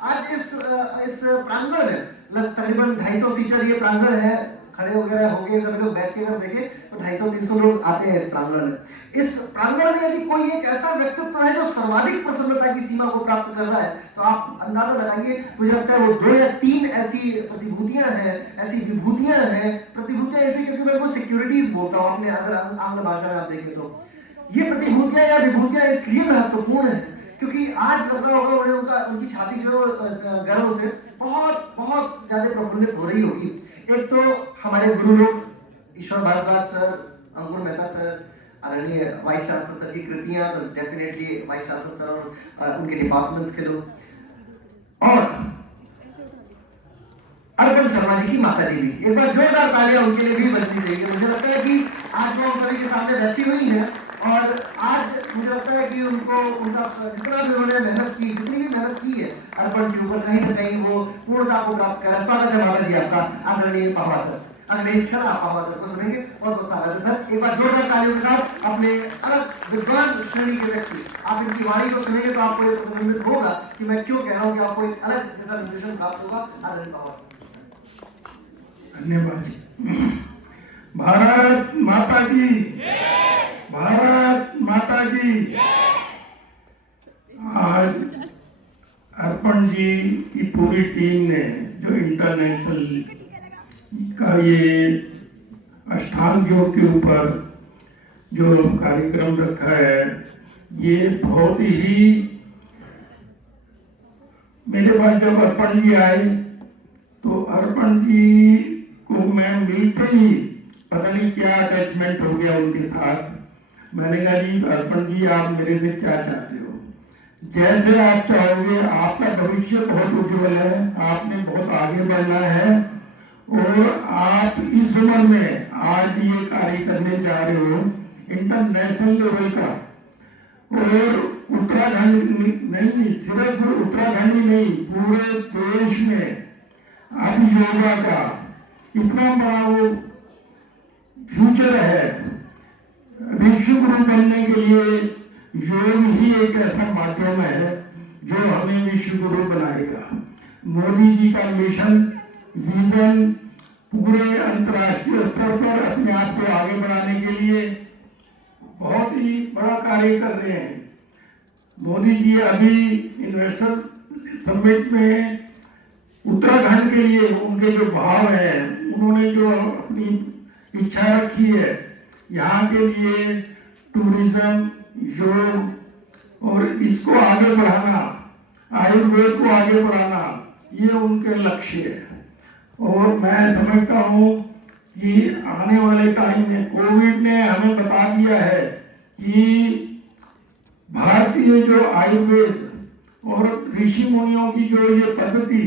आज इस प्रांगण में तकरीबन 250 सीटर ये प्रांगण है, खड़े वगैरह हो गए सभी लोग, बैठ के अगर देखें तो 250-300 लोग आते हैं इस प्रांगण में। इस प्रांगण में यदि कोई एक ऐसा व्यक्तित्व है जो सर्वाधिक प्रसन्नता की सीमा को प्राप्त कर रहा है तो आप अंदाजा लगाइए। मुझे लगता है वो 2 या 3 ऐसी प्रतिभूतियां हैं, ऐसी विभूतियां हैं। प्रतिभूतियां इसलिए क्योंकि मैं वो सिक्योरिटीज बोलता हूँ अपने, अगर आंग्ल भाषा में आप देखें तो ये प्रतिभूतियां या विभूतियां इसलिए महत्वपूर्ण है क्योंकि आज लग रहा होगा उन्हें उनकी छाती जो गर्व से बहुत बहुत ज्यादा प्रफुल्लित हो रही होगी। एक तो हमारे गुरु लोग ईश्वर भारद्वाज सर, अंकुर मेहता सर, आदरणीय वाइस चांसलर सर की कृतियां तो डेफिनेटली वाइस चांसलर सर और उनके डिपार्टमेंट्स के लोग, और अर्पण शर्मा जी की माता जी भी। एक बार जोरदार तालियां उनके लिए भी बजनी चाहिए। मुझे लगता है कि आज वो हम सभी के सामने बैठी हुई है और आज मुझे लगता है कि उनको उनका जितना भी उन्होंने मेहनत की, जितनी भी मेहनत की है अर्पण के ऊपर, कहीं ना कहीं वो पूर्णता को प्राप्त करा। स्वागत है माता जी आपका आदरणीय पहवा सर। अगले क्षण आप पहवा सर को सुनेंगे। बहुत स्वागत है सर। एक बार जोरदार तालियों के साथ अपने अलग विद्वान श्रेणी के व्यक्ति, आप इनकी वाणी को सुनेंगे तो आपको एक प्रतिबिंबित होगा कि मैं क्यों कह रहा हूँ कि आपको एक अलग दिशा निर्देशन प्राप्त होगा। आदरणीय पहवा सर। धन्यवाद। भारत माता की, भारत माता की। आज अर्पण जी की पूरी टीम ने जो इंटरनेशनल का ये अष्टांग योग के ऊपर जो कार्यक्रम रखा है, ये बहुत ही, मेरे पास जब अर्पण जी आए तो अर्पण जी को मैं मिलते ही पता नहीं क्या अटैचमेंट हो गया उनके साथ। मैंने कहा जी अर्पण जी आप मेरे से क्या चाहते हो, जैसे आप चाहोगे, आपका भविष्य बहुत उज्जवल है, आपने बहुत आगे बढ़ना है और आप इस उम्र में आज ये कार्य करने जा रहे हो इंटरनेशनल लेवल का। और उत्तराखंड नहीं, सिर्फ उत्तराखंड ही नहीं, पूरे देश में अब योगा का इतना बड़ा वो फ्यूचर है। विश्व गुरु बनने के लिए योग ही एक ऐसा माध्यम है जो हमें विश्व गुरु बनाएगा। मोदी जी का मिशन, विजन पूरे अंतर्राष्ट्रीय स्तर पर अपने आप को आगे बढ़ाने के लिए बहुत ही बड़ा कार्य कर रहे हैं। मोदी जी अभी इन्वेस्टर समिट में उत्तराखंड के लिए उनके जो भाव है, उन्होंने जो अपनी इच्छा रखी है यहाँ के लिए टूरिज्म, योग और इसको आगे बढ़ाना, आयुर्वेद को आगे बढ़ाना, ये उनके लक्ष्य है। और मैं समझता हूँ कि आने वाले टाइम में कोविड ने हमें बता दिया है कि भारतीय जो आयुर्वेद और ऋषि मुनियों की जो ये पद्धति,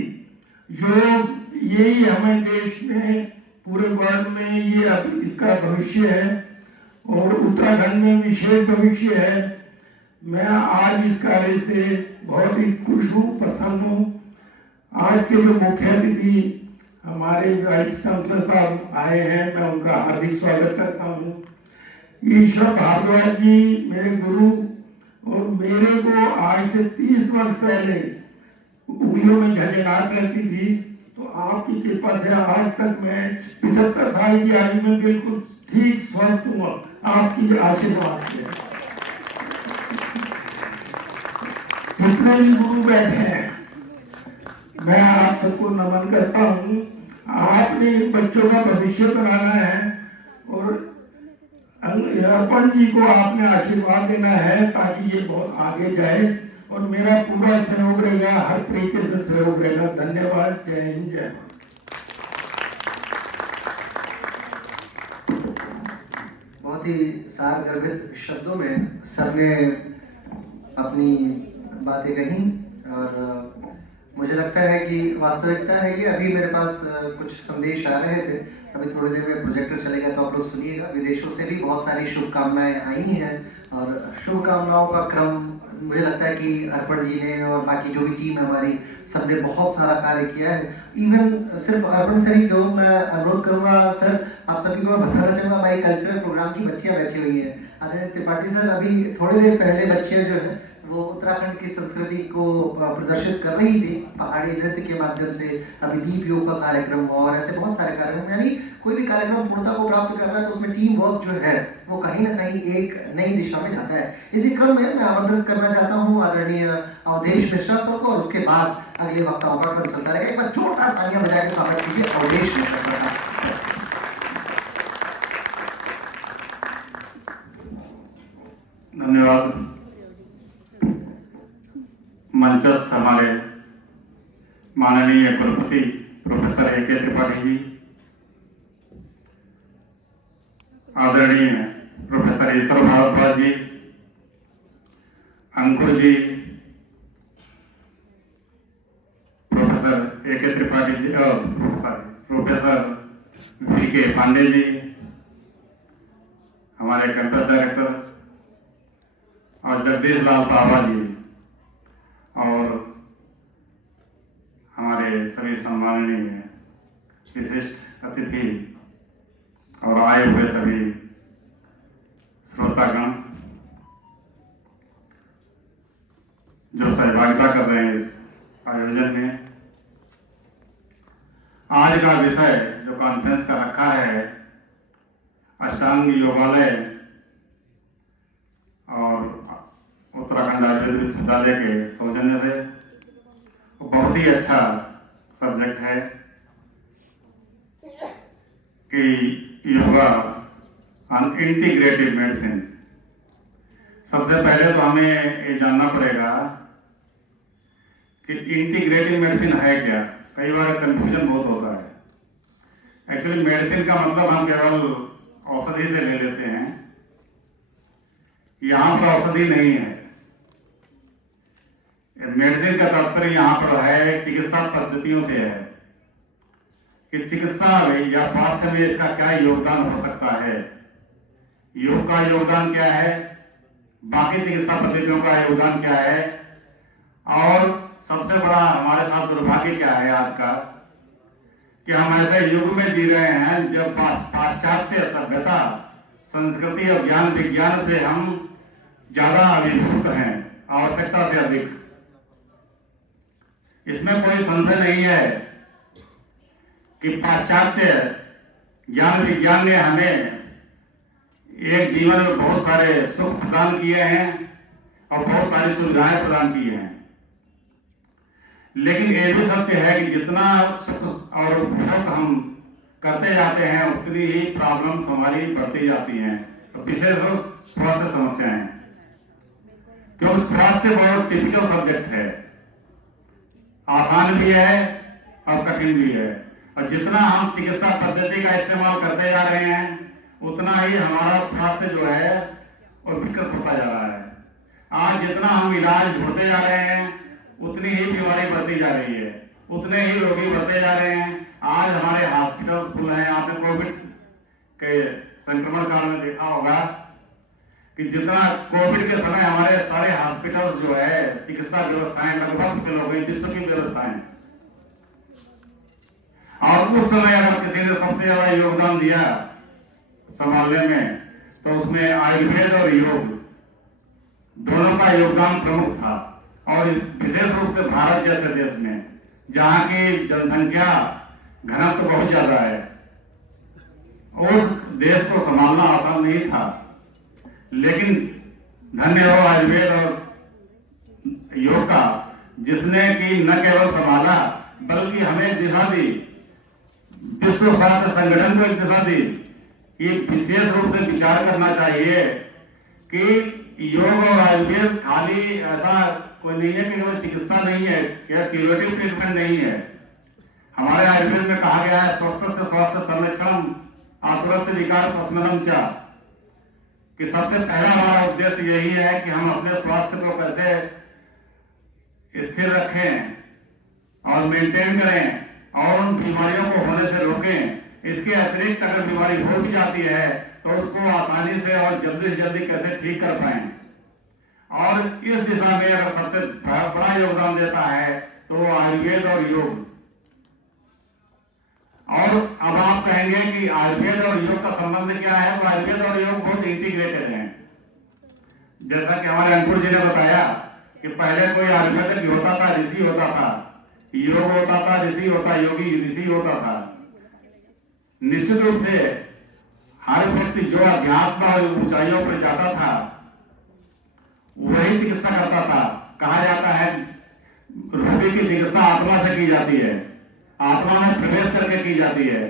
योग, यही हमें देश में, पूरे वर्ल्ड में ये अब इसका भविष्य है और उत्तराखंड में विशेष भविष्य है। मैं आज इस कार्य से बहुत ही खुश हूँ, प्रसन्न हूँ। आज के जो मुख्य अतिथि हमारे वाइस चांसलर साहब आए हैं, मैं उनका हार्दिक स्वागत करता हूँ। ईश्वर भारद्वाज जी मेरे गुरु, और मेरे को आज से 30 वर्ष पहले उंगलियों में झंझनाहट रहती थी, तो आपकी कृपा से आज तक मैं 75 साल की आयु में बिल्कुल ठीक स्वस्थ हूँ, आपकी आशीर्वाद से। जितने भी गुरु बैठे हैं, मैं आप सबको नमन करता हूँ। आपने इन बच्चों का भविष्य बनाना है और अर्पण जी को आपने आशीर्वाद देना है ताकि ये बहुत आगे जाए, और मेरा पूरा सहयोग रहेगा, हर तरीके से सहयोग रहेगा। धन्यवाद। जय हिंद, जय भारत। बहुत ही सारगर्भित शब्दों में सर ने अपनी बातें कही, और मुझे लगता है कि वास्तविकता है कि अभी मेरे पास कुछ संदेश आ रहे थे। अभी थोड़ी देर में प्रोजेक्टर चलेगा तो आप लोग सुनिएगा। विदेशों से भी बहुत सारी शुभकामनाएं आई हैं, और शुभकामनाओं का क्रम मुझे लगता है कि अर्पण जी ने और बाकी जो भी टीम है हमारी, सबने बहुत सारा कार्य किया है। इवन सिर्फ अर्पण सर ही क्यों, मैं अनुरोध करूँगा सर, आप सभी को मैं बताना चाहूँगा, हमारी कल्चरल प्रोग्राम की बच्चियाँ बैठी हुई हैं। आदरणीय त्रिपाठी सर, अभी थोड़ी देर पहले बच्चियाँ जो है वो उत्तराखंड की संस्कृति को प्रदर्शित कर रही थी पहाड़ी नृत्य के माध्यम से। अभी दीप योग का कार्यक्रम और ऐसे बहुत सारे कार्यक्रम, यानी कोई भी कार्यक्रम पूर्णता को प्राप्त कर रहा है तो उसमें टीम वर्क जो है वो कहीं ना कहीं एक नई दिशा में जाता है। इसी क्रम में मैं आमंत्रित करना चाहता हूँ आदरणीय अवधेश मिश्रा सर को, और उसके बाद अगले वक्ताओं का क्रम चलता रहेगा। एक बार जोरदार तालियां बजा के स्वागत कीजिए अवधेश मिश्रा सर का। धन्यवाद। मंचस्थ हमारे माननीय कुलपति प्रोफेसर ए.के. त्रिपाठी जी, आदरणीय प्रोफेसर ईश्वर भारद्वाज जी, अंकुर जी, professor A K. Tripathi ji, professor VK. Pandey ji, हमारे कैंपस डायरेक्टर, और जगदीश लाल पावा जी, और हमारे सभी सम्माननीय विशिष्ट अतिथि और आए हुए सभी श्रोतागण जो सहभागिता कर रहे हैं इस आयोजन में। आज का विषय जो कॉन्फ्रेंस का रखा है, अष्टांग योगालय और उत्तराखंड आयुर्वेद विश्वविद्यालय के सौजन्य से, बहुत ही अच्छा सब्जेक्ट है कि योगा ऑन इंटीग्रेटिव मेडिसिन। सबसे पहले तो हमें ये जानना पड़ेगा कि इंटीग्रेटिव मेडिसिन है क्या। कई बार कंफ्यूजन बहुत होता है। एक्चुअली मेडिसिन का मतलब हम केवल औषधि से ले लेते हैं, यहाँ पर औषधि नहीं है। मेडिसिन का तात्पर्य यहाँ पर है चिकित्सा पद्धतियों से है कि चिकित्सा में या स्वास्थ्य में इसका क्या योगदान हो सकता है। योग का योगदान क्या है, बाकी चिकित्सा पद्धतियों का योगदान क्या है, और सबसे बड़ा हमारे साथ दुर्भाग्य क्या है आज का, कि हम ऐसे युग में जी रहे हैं जब पाश्चात्य सभ्यता, संस्कृति और ज्ञान विज्ञान से हम ज्यादा अभिभूत हैं, आवश्यकता से अधिक। इसमें कोई संशय नहीं है कि पाश्चात्य ज्ञान विज्ञान ने हमें एक जीवन में बहुत सारे सुख प्रदान किए हैं और बहुत सारी सुविधाएं प्रदान की हैं, लेकिन ये भी सत्य है कि जितना सुख और उपभोग हम करते जाते हैं उतनी ही प्रॉब्लम्स हमारी बढ़ती जाती हैं, विशेष रूप स्वास्थ्य समस्याएं, क्योंकि स्वास्थ्य बहुत टिपिकल सब्जेक्ट है, आसान भी है और कठिन भी है। और जितना हम चिकित्सा पद्धति का इस्तेमाल करते जा रहे हैं उतना ही हमारा स्वास्थ्य जो है वो विकृत होता जा रहा है। आज जितना हम इलाज ढूंढते जा रहे हैं उतनी ही बीमारी बढ़ती जा रही है, उतने ही रोगी बढ़ते जा रहे हैं। आज हमारे हॉस्पिटल्स फुल हैं। आपने कोविड के संक्रमण काल में देखा होगा कि जितना कोविड के समय हमारे सारे हॉस्पिटल्स जो है, चिकित्सा व्यवस्थाएं लगभग फेल हो गई, विश्व की व्यवस्थाएं। और उस समय अगर किसी ने सबसे ज्यादा योगदान दिया संभालने में तो उसमें आयुर्वेद और योग दोनों का योगदान प्रमुख था। और विशेष रूप से भारत जैसे देश में जहाँ की जनसंख्या घनत्व बहुत ज्यादा है, उस देश को संभालना आसान नहीं था। लेकिन धन्य हो आयुर्वेद और योग का, जिसने कि न केवल संभाला बल्कि हमें दिशा दी, विश्व स्वास्थ्य संगठन को एक दिशा दी कि विशेष रूप से विचार करना चाहिए कि योग और आयुर्वेद खाली ऐसा कोई नहीं है कि केवल चिकित्सा नहीं है, केवल क्यूरेटिव ट्रीटमेंट नहीं है। हमारे आयुर्वेद में कहा गया है स्वस्थ से स्वास्थ्य संरक्षण आतुरस्य विकार पश्मनम च, कि सबसे पहला हमारा उद्देश्य यही है कि हम अपने स्वास्थ्य को कैसे स्थिर रखें और मेंटेन करें और उन बीमारियों को होने से रोकें। इसके अतिरिक्त अगर बीमारी हो भी जाती है तो उसको आसानी से और जल्दी से जल्दी कैसे ठीक कर पाएं। और इस दिशा में अगर सबसे बड़ा योगदान देता है तो वो आयुर्वेद और योग। और अब आप कहेंगे कि आयुर्वेद और योग का संबंध क्या है, तो आयुर्वेद और योग बहुत इंटीग्रेटेड हैं। जैसा कि हमारे अंकुर जी ने बताया कि पहले कोई आयुर्वेदिक होता था, ऋषि होता था, योग होता था, ऋषि होता, योगी ऋषि होता था। निश्चित रूप से हर व्यक्ति जो अध्यात्म और ऊंचाइयों पर जाता था वही चिकित्सा करता था। कहा जाता है रोगी की चिकित्सा आत्मा से की जाती है, आत्मा में प्रवेश करके की जाती है।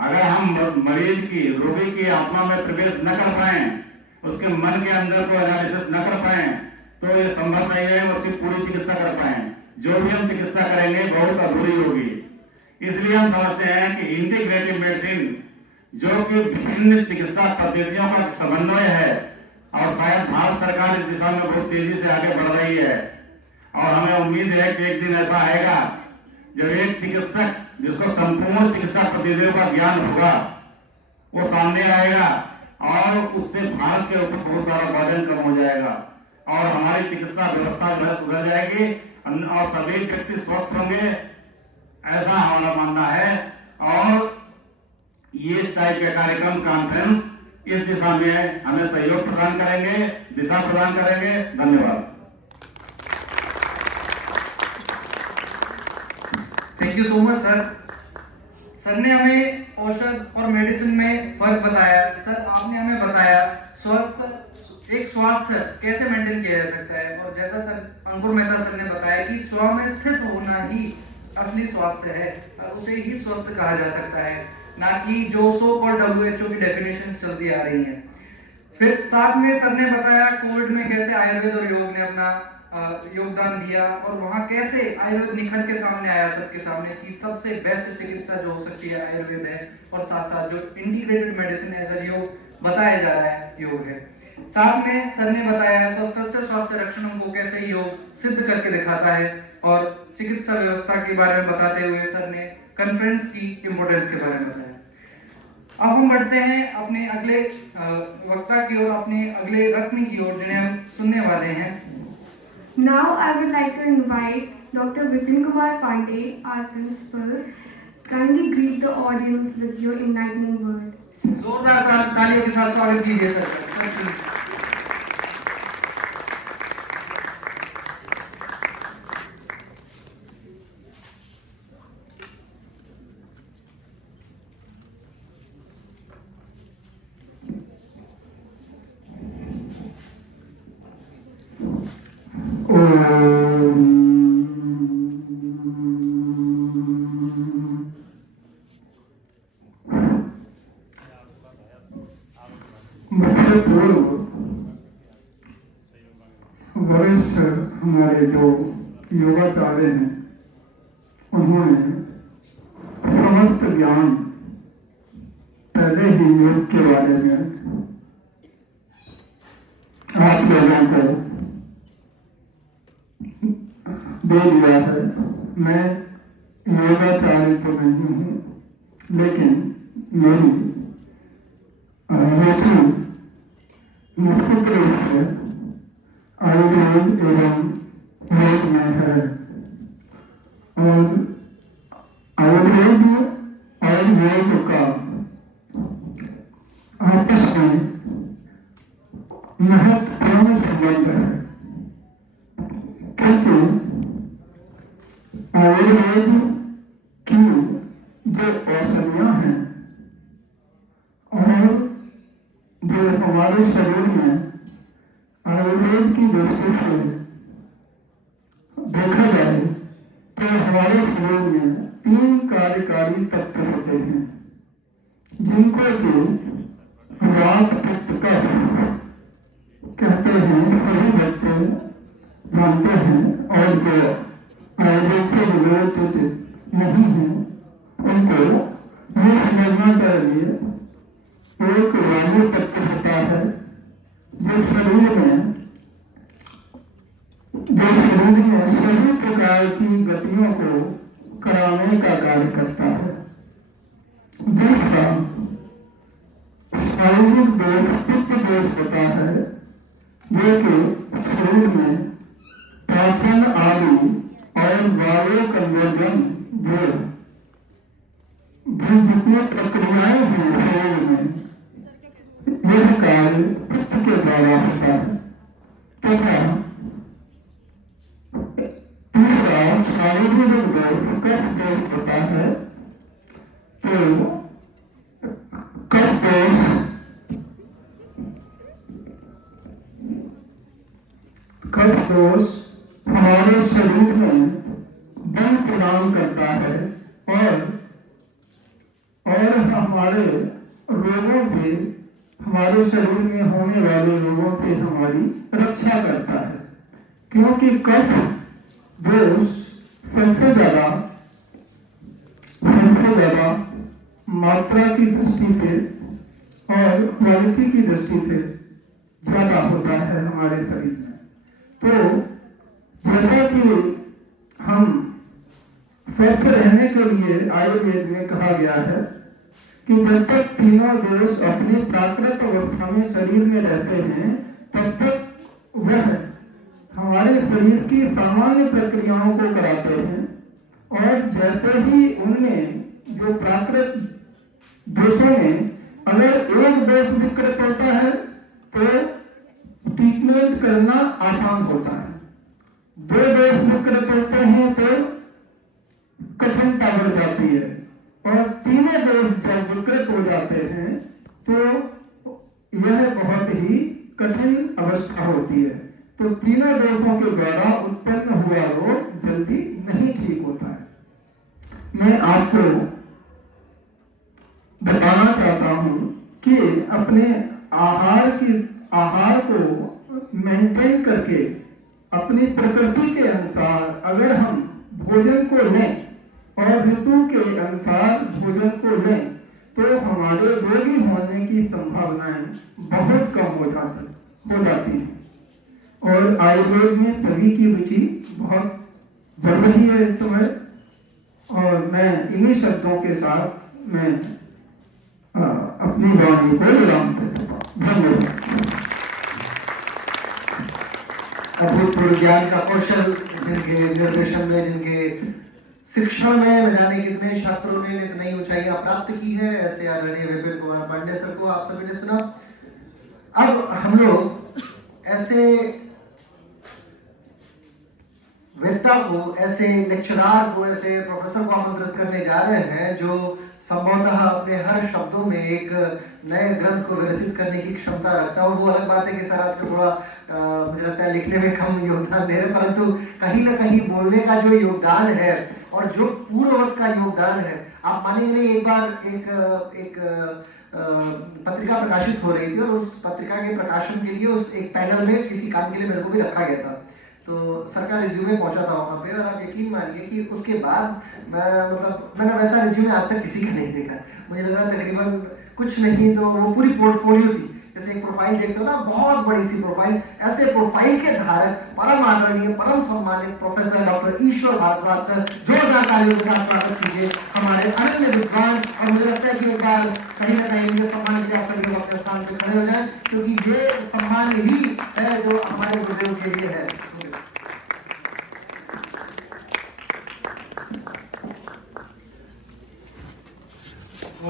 अगर हम मरीज की, रोगी की आत्मा में प्रवेश न कर पाए, उसके मन के अंदर को एनालिसिस न कर पाए, तो ये संभव नहीं है उसकी पूरी चिकित्सा कर पाए। जो भी हम चिकित्सा करेंगे बहुत अधूरी होगी। इसलिए हम समझते हैं कि इंटीग्रेटिव मेडिसिन, जो कि विभिन्न चिकित्सा पद्धतियों का समन्वय है, और शायद भारत सरकार इस दिशा में बहुत तेजी से आगे बढ़ रही है। और हमें उम्मीद है कि एक दिन ऐसा आएगा जब एक चिकित्सक जिसको संपूर्ण चिकित्सा पद्धतियों का ज्ञान होगा वो सामने आएगा और उससे भारत के ऊपर बहुत सारा बर्डन कम हो जाएगा और हमारी चिकित्सा व्यवस्था जो है सुधर जाएगी और सभी व्यक्ति स्वस्थ होंगे, ऐसा हमारा मानना है। और ये इस टाइप के कार्यक्रम, कॉन्फ्रेंस इस दिशा में हमें सहयोग प्रदान करेंगे, दिशा प्रदान करेंगे। धन्यवाद। Thank you so much sir. Sir ने हमें औषध और मेडिसिन में फर्क बताया। सर आपने हमें बताया स्वास्थ्य कैसे मेंटेन किया जा सकता है, और जैसा सर अंकुर मेहता सर ने बताया कि स्व में स्थित होना ही असली स्वास्थ्य है, उसे ही स्वस्थ कहा जा सकता है, ना कि जो और WHO की डेफिनेशन चलती आ रही हैं। फिर साथ में सर ने बताया कोविड में कैसे आयुर्वेद और योग ने अपना योगदान दिया और वहाँ कैसे आयुर्वेद निखर के सामने आया सबके सामने कि सबसे बेस्ट चिकित्सा जो हो सकती है आयुर्वेद है, और साथ साथ जो इंटीग्रेटेड मेडिसिन एज अ योग बताया जा रहा है योग है। साथ में सर ने बताया स्वस्थ से स्वास्थ्य रक्षणों को कैसे योग सिद्ध करके दिखाता है, और चिकित्सा व्यवस्था के बारे में बताते हुए सर ने कॉन्फ्रेंस की इंपोर्टेंस के बारे में बताया। अब हम बढ़ते हैं अपने अगले वक्ता की ओर, अपने अगले रत्न की ओर जिन्हें हम सुनने वाले हैं। Now I would like to invite Dr. Vipin Kumar Pandey, our principal. Kindly greet the audience with your enlightening word. जोरदार तालियों के साथ स्वागत कीजिए सर। प्लीज। मुझसे पूर्व वरिष्ठ हमारे जो योगाचार्य हैं, उन्होंने समस्त ज्ञान पहले ही योग के बारे में आप लोगों को दे दिया है। मैं योगाचार्य तो नहीं हूँ, लेकिन मेरी रुचि निश्चित रूप से आयुर्वेद एवं योग में है, और आयुर्वेद और योग का आपस में महत्वपूर्ण संबंध है, क्योंकि आयुर्वेद की जो औषधियाँ हैं और जो हमारे शरीर में आयुर्वेद की दृष्टि से देखा जाए तो हमारे शरीर में 3 कार्यकारी तत्व होते हैं, जिनको कि वात पित्त कफ कहते हैं। सभी बच्चे जानते हैं, और जो आयुर्वेद से रिलेटेड नहीं है उनको ये समझना चाहिए। एक वायु तत्व होता है जो शरीर में सभी प्रकार की गतियों को कराने का कार्य करता है। दूसरा शारीरिक दोष पित्त दोष होता है, जो कि शरीर में पाचन आदि और वायु कन्वर्जन जो भी जितनी प्रक्रियाएं हैं शरीर में, यह कार्य पित्त के द्वारा होता है। तथा तीसरा शारीरिक दोष कफ दोष होता है। तो कफ दोष हमारे शरीर में बल प्रदान करता है, और हमारे रोगों से, हमारे शरीर में होने वाले रोगों से हमारी रक्षा करता है। क्योंकि कफ दोष सबसे ज्यादा मात्रा की दृष्टि से और क्वालिटी की दृष्टि से ज्यादा होता है हमारे शरीर में। तो जैसा कि हम स्वस्थ रहने के लिए आयुर्वेद में कहा गया है कि जब तक तीनों दोष अपनी प्राकृत अवस्था में शरीर में रहते हैं, तब तक वह हमारे शरीर की सामान्य प्रक्रियाओं को कराते हैं, और जैसे ही उनमें जो प्राकृत दोषों में अगर एक दोष विकृत होता है तो ट्रीटमेंट करना आसान होता है। 2 दोष विकृत होते हैं तो कठिनता बढ़ जाती है, और तीनों दोष जब विकृत हो जाते हैं तो यह बहुत ही कठिन अवस्था होती है। तो तीनों दोषों के द्वारा उत्पन्न हुआ रोग जल्दी नहीं ठीक होता है। मैं आपको बताना चाहता हूं कि अपने आहार को मेंटेन करके अपनी प्रकृति के अनुसार अगर हम भोजन को लें और ऋतु के अनुसार भोजन को लें, तो हमारे रोगी होने की संभावनाएं बहुत कम हो जाती हैं। और आयुर्वेद में सभी की रुचि बहुत बढ़ रही है इस समय, और मैं इन्हीं शब्दों के साथ मैं अपनी वाणी को विराम देता हूँ। धन्यवाद। अभूतपूर्व ज्ञान का कौशल जिनके निर्देशन में, जिनके शिक्षण में न जाने कितने छात्रों ने नित नई ऊंचाइयां प्राप्त की है, ऐसे आदरणीय विपिन कुमार पांडे सर को आप सभी ने सुना। अब हम लोग ऐसे वेत्ता को, ऐसे लेक्चरार को, ऐसे प्रोफेसर को आमंत्रित करने जा रहे हैं जो संभवतः अपने हर शब्दों में एक नए ग्रंथ को विरचित करने की क्षमता रखता है। और वो अलग बात है कि सर आजकल थोड़ा मुझे लगता है लिखने में कम योगदान दे रहे हैं, परंतु कहीं ना कहीं बोलने का जो योगदान है और जो पूर्ववत का योगदान है, आप मानेंगे नहीं, एक बार एक पत्रिका प्रकाशित हो रही थी और उस पत्रिका के प्रकाशन के लिए उस एक पैनल में किसी काम के लिए मेरे को भी रखा गया था। तो सर का रिज्यूमे पहुंचा था वहाँ पे, और आप यकीन मानिए कि उसके बाद मैंने वैसा रिज्यूमे आज तक किसी का नहीं देखा। मुझे लग रहा तकरीबन कुछ नहीं तो वो पूरी पोर्टफोलियो थी, जैसे एक प्रोफाइल देखते हो ना, बहुत बड़ी सी प्रोफाइल। ऐसे प्रोफाइल के धारक परम आदरणीय, परम सम्मानित प्रोफेसर डॉक्टर ईश्वर भारद्वाज सर, जोरदार तालियों के साथ स्वागत कीजिए हमारे अनन्य विद्वान। और मुझे लगता है कि एक बार कहीं ना कहीं इनके सम्मान के लिए आप सभी लोग अपने स्थान पर खड़े हो जाएं, क्योंकि ये सम्मान ही है जो हमारे गुरुदेव के लिए है।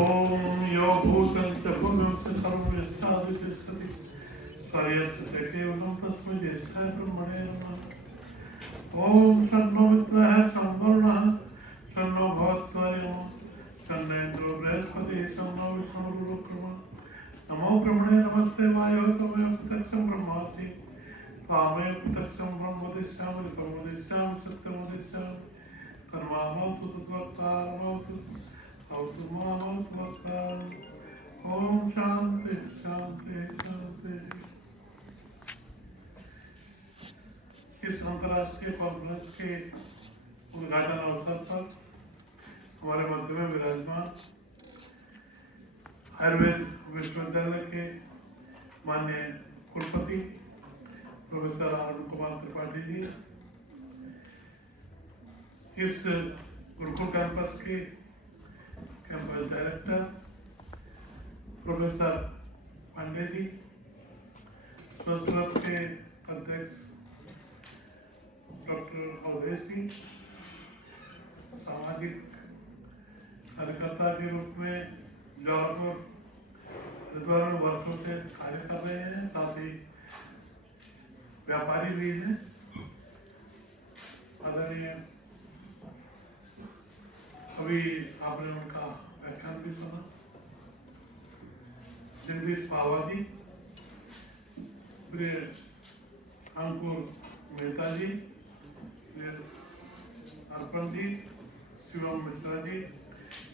ओम यो भूतं पुनरुक्त सर्वविस्तादितिष्ठति सर्यस्य केवलं तस्मै ज्येष्ठाय ब्रह्मणे नमः। ओम शन्नो मित्रः संवरुणः शन्नो भवत्वर्यः शन्नो इन्द्रो बृहस्पतिः शन्नो विष्णुरुक्रमः। नमो ब्रह्मणे नमस्ते वायो त्वमेव प्रत्यक्षं ब्रह्मासि त्वामेव प्रत्यक्षं ब्रह्म वदिष्यामि त्वं वदिष्यामि सत्यं वदिष्यामि कर्मामोऽस्तु तद्वक्तारमोऽस्तु ओम शांति शांति शांति। इस अंतर्राष्ट्रीय कॉन्फ्रेंस के उद्घाटन अवसर पर हमारे मध्य में विराजमान आयुर्वेद विश्वविद्यालय के माननीय कुलपति प्रोफेसर अरुण कुमार त्रिपाठी जी, इस गुरुकुल कैंपस के campus director professor Pandey ji, Sanskrit के अध्यक्ष डॉक्टर अवधेश जी, सामाजिक कार्यकर्ता के रूप में जौनपुर वर्षों से कार्य कर रहे हैं, साथ ही व्यापारी भी हैं। आदरणीय अभी आपने उनका व्याख्यान भी सुना, जगदीश पावा जी, प्रिय अंकुर मेहता जी, अर्पण जी, शिवम मिश्रा जी,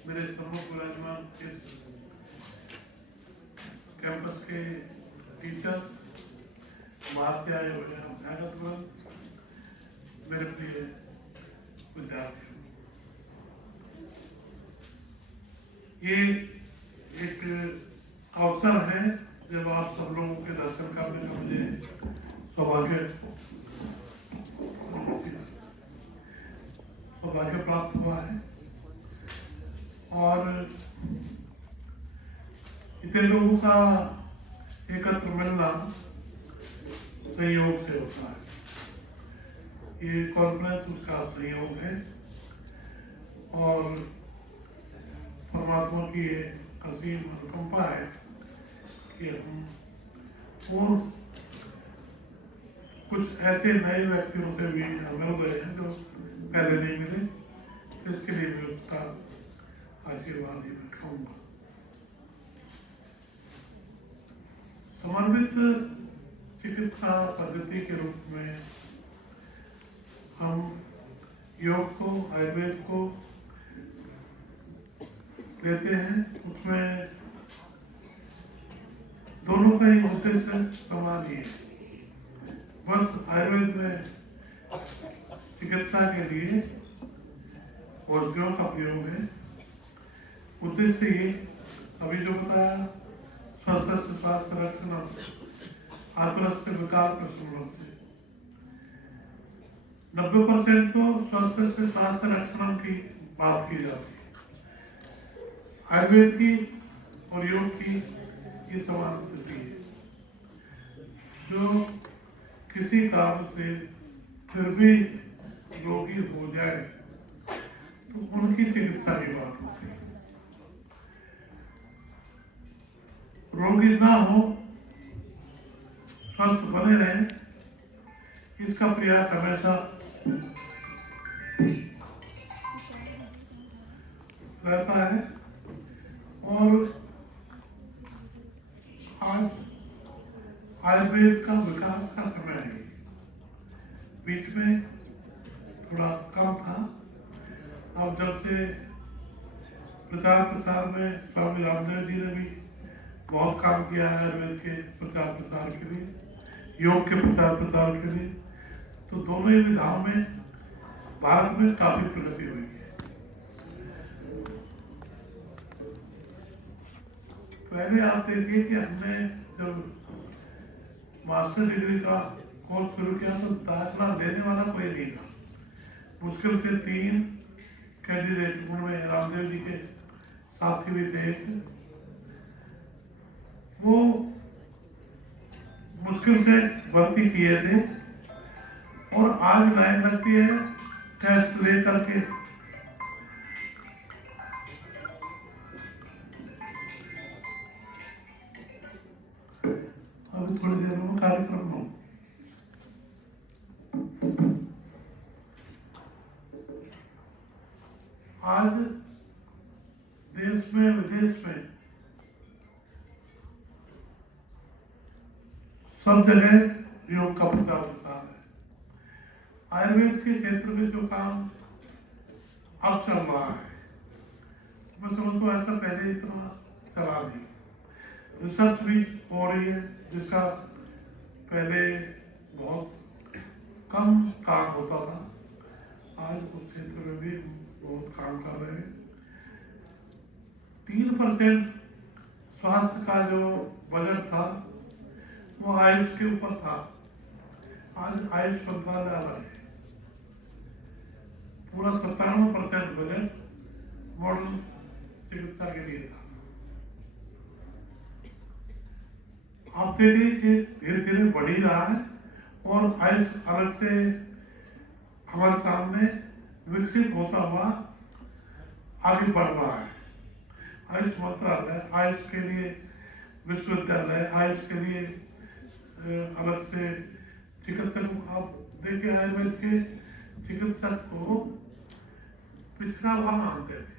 मेरे सम्मुख विराजमान इस कैंपस के टीचर्स, बाहर से आए हुए अभ्यागतगण, मेरे प्रिय विद्यार्थी, ये एक अवसर है जब आप सब लोगों के दर्शन करने का मुझे सौभाग्य प्राप्त हुआ है। और इतने लोगों का एकत्र मिलना संयोग से होता है। ये कॉन्फ्रेंस उसका संयोग है और परमात्मा की असीम अनुकंपा है कि हम और कुछ ऐसे नए व्यक्तियों से भी मिल गए हैं जो पहले नहीं मिले। इसके लिए मैं उसका आशीर्वाद ही रखूंगा। समन्वित चिकित्सा पद्धति के रूप में हम योग को, आयुर्वेद को लेते हैं। उसमें दोनों का ही उद्देश्य समान ही है। बस आयुर्वेद में चिकित्सा के लिए औषधियों का प्रयोग है। उद्देश्य ये अभी जो बताया, स्वस्थ से स्वास्थ्य रक्षण, आतुरस्य विकार प्रशमनते। 90% तो स्वस्थ से स्वास्थ्य रक्षण की बात की जाती है। आयुर्वेद की और योग की ये समान स्थिति है। जो किसी कारण से फिर भी रोगी हो जाए तो उनकी चिकित्सा की बात होती है। रोगी ना हो, स्वस्थ बने रहे, इसका प्रयास हमेशा रहता है। और आज आयुर्वेद का विकास का समय है। बीच में थोड़ा कम था। अब जब से प्रचार प्रसार में स्वामी रामदेव जी ने भी बहुत काम किया है आयुर्वेद के प्रचार प्रसार के लिए, योग के प्रचार प्रसार के लिए, तो दोनों ही विधाओं में भारत में काफी प्रगति हुई है। पहले आप देखिए कि हमने जब मास्टर डिग्री का कोर्स शुरू किया तो दाखिला लेने वाला कोई नहीं था। मुश्किल से 3 कैंडिडेट, उनमें रामदेव जी के साथी भी थे। वो मुश्किल से भर्ती किए थे और आज लाइन लगती है टेस्ट ले करके। अभी थोड़ी देर में कार्यक्रम हो। आज देश में विदेश में सब जगह योग का प्रचार प्रसार है। आयुर्वेद के क्षेत्र में जो काम अब चल रहा है, मैं समझता हूँ ऐसा पहले इतना चला नहीं। रिसर्च भी हो रही है जिसका पहले बहुत कम काम होता था, आज उस क्षेत्र में भी बहुत काम कर रहे हैं। 3% स्वास्थ्य का जो बजट था वो आयुष के ऊपर था। आज आयुष मंत्रालय अलग है। पूरा 97% बजट मॉडर्न चिकित्सा के लिए था। आप देखिए कि धीरे धीरे बढ़ ही रहा है और आयुष अलग से हमारे सामने विकसित होता हुआ आगे बढ़ रहा है। आयुष मंत्रालय, आयुष के लिए विश्वविद्यालय, आयुष के लिए अलग से चिकित्सक। आप देखिए आयुर्वेद के चिकित्सक को पिछड़ा हुआ मानते थे।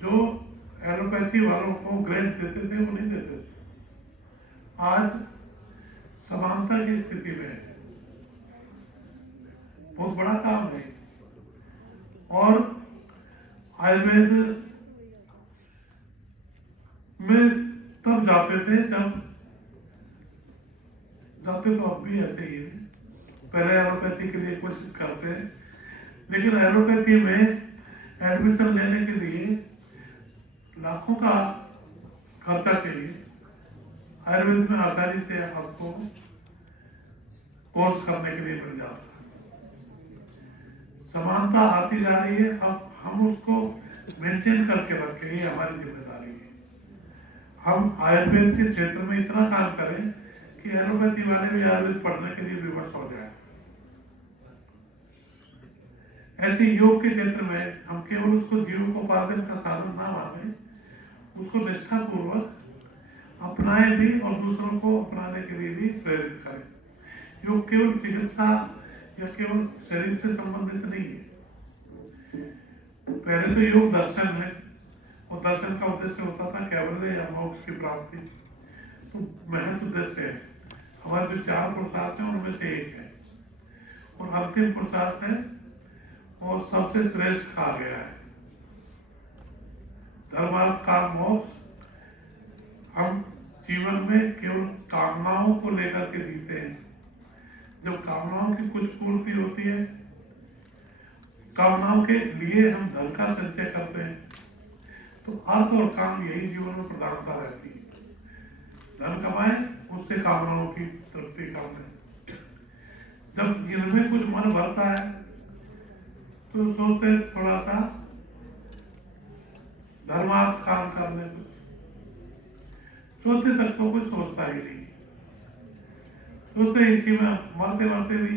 जो एलोपैथी वालों को ग्रेड देते थे वो नहीं देते थे। आज समानता की स्थिति में है। बहुत बड़ा काम है। और आयुर्वेद में तब जाते थे जब जाते तो अब भी ऐसे ही है। पहले एलोपैथी के लिए कोशिश करते हैं, लेकिन एलोपैथी में एडमिशन लेने के लिए लाखों का खर्चा चाहिए। आयुर्वेद में आसानी से आपको कोर्स करने के लिए मिल जाता है। समानता आती जा रही है। अब हम उसको मेंटेन करके रखें, ये हमारी जिम्मेदारी है। हम आयुर्वेद के क्षेत्र में इतना काम करें कि एलोपैथी वाले भी आयुर्वेद पढ़ने के लिए विवश हो जाए। ऐसे योग के क्षेत्र में हम केवल उसको जीविकोपार्जन का साधन ना माने, उसको निष्ठा पूर्वक अपनाए भी और दूसरों को अपनाने के लिए भी प्रेरित करें। योग केवल चिकित्सा या केवल शरीर से संबंधित नहीं है। पहले तो योग दर्शन है और दर्शन का उद्देश्य होता था कैवल्य या मोक्ष की प्राप्ति। तो महत्व उद्देश्य है। हमारे जो 4 पुरुषार्थ हैं उनमें से एक है और अंतिम पुरुषार्थ है और सबसे श्रेष्ठ कहा गया है धर्मार्थ काम मोक्ष। हम जीवन में केवल कामनाओं को लेकर के जीते हैं। जब कामनाओं की कुछ पूर्ति होती है, कामनाओं के लिए हम धन का संचय करते हैं, तो अर्थ और काम यही जीवन में प्रधानता रहती है। धन कमाए, उससे कामनाओं की तृप्ति कर लें। जब इनमें कुछ मन भरता है तो सोचते थोड़ा सा धर्मार्थ काम कर ले, कुछ चौथे तक तो कोई सोचता ही नहीं, सोचते इसी में मरते मरते भी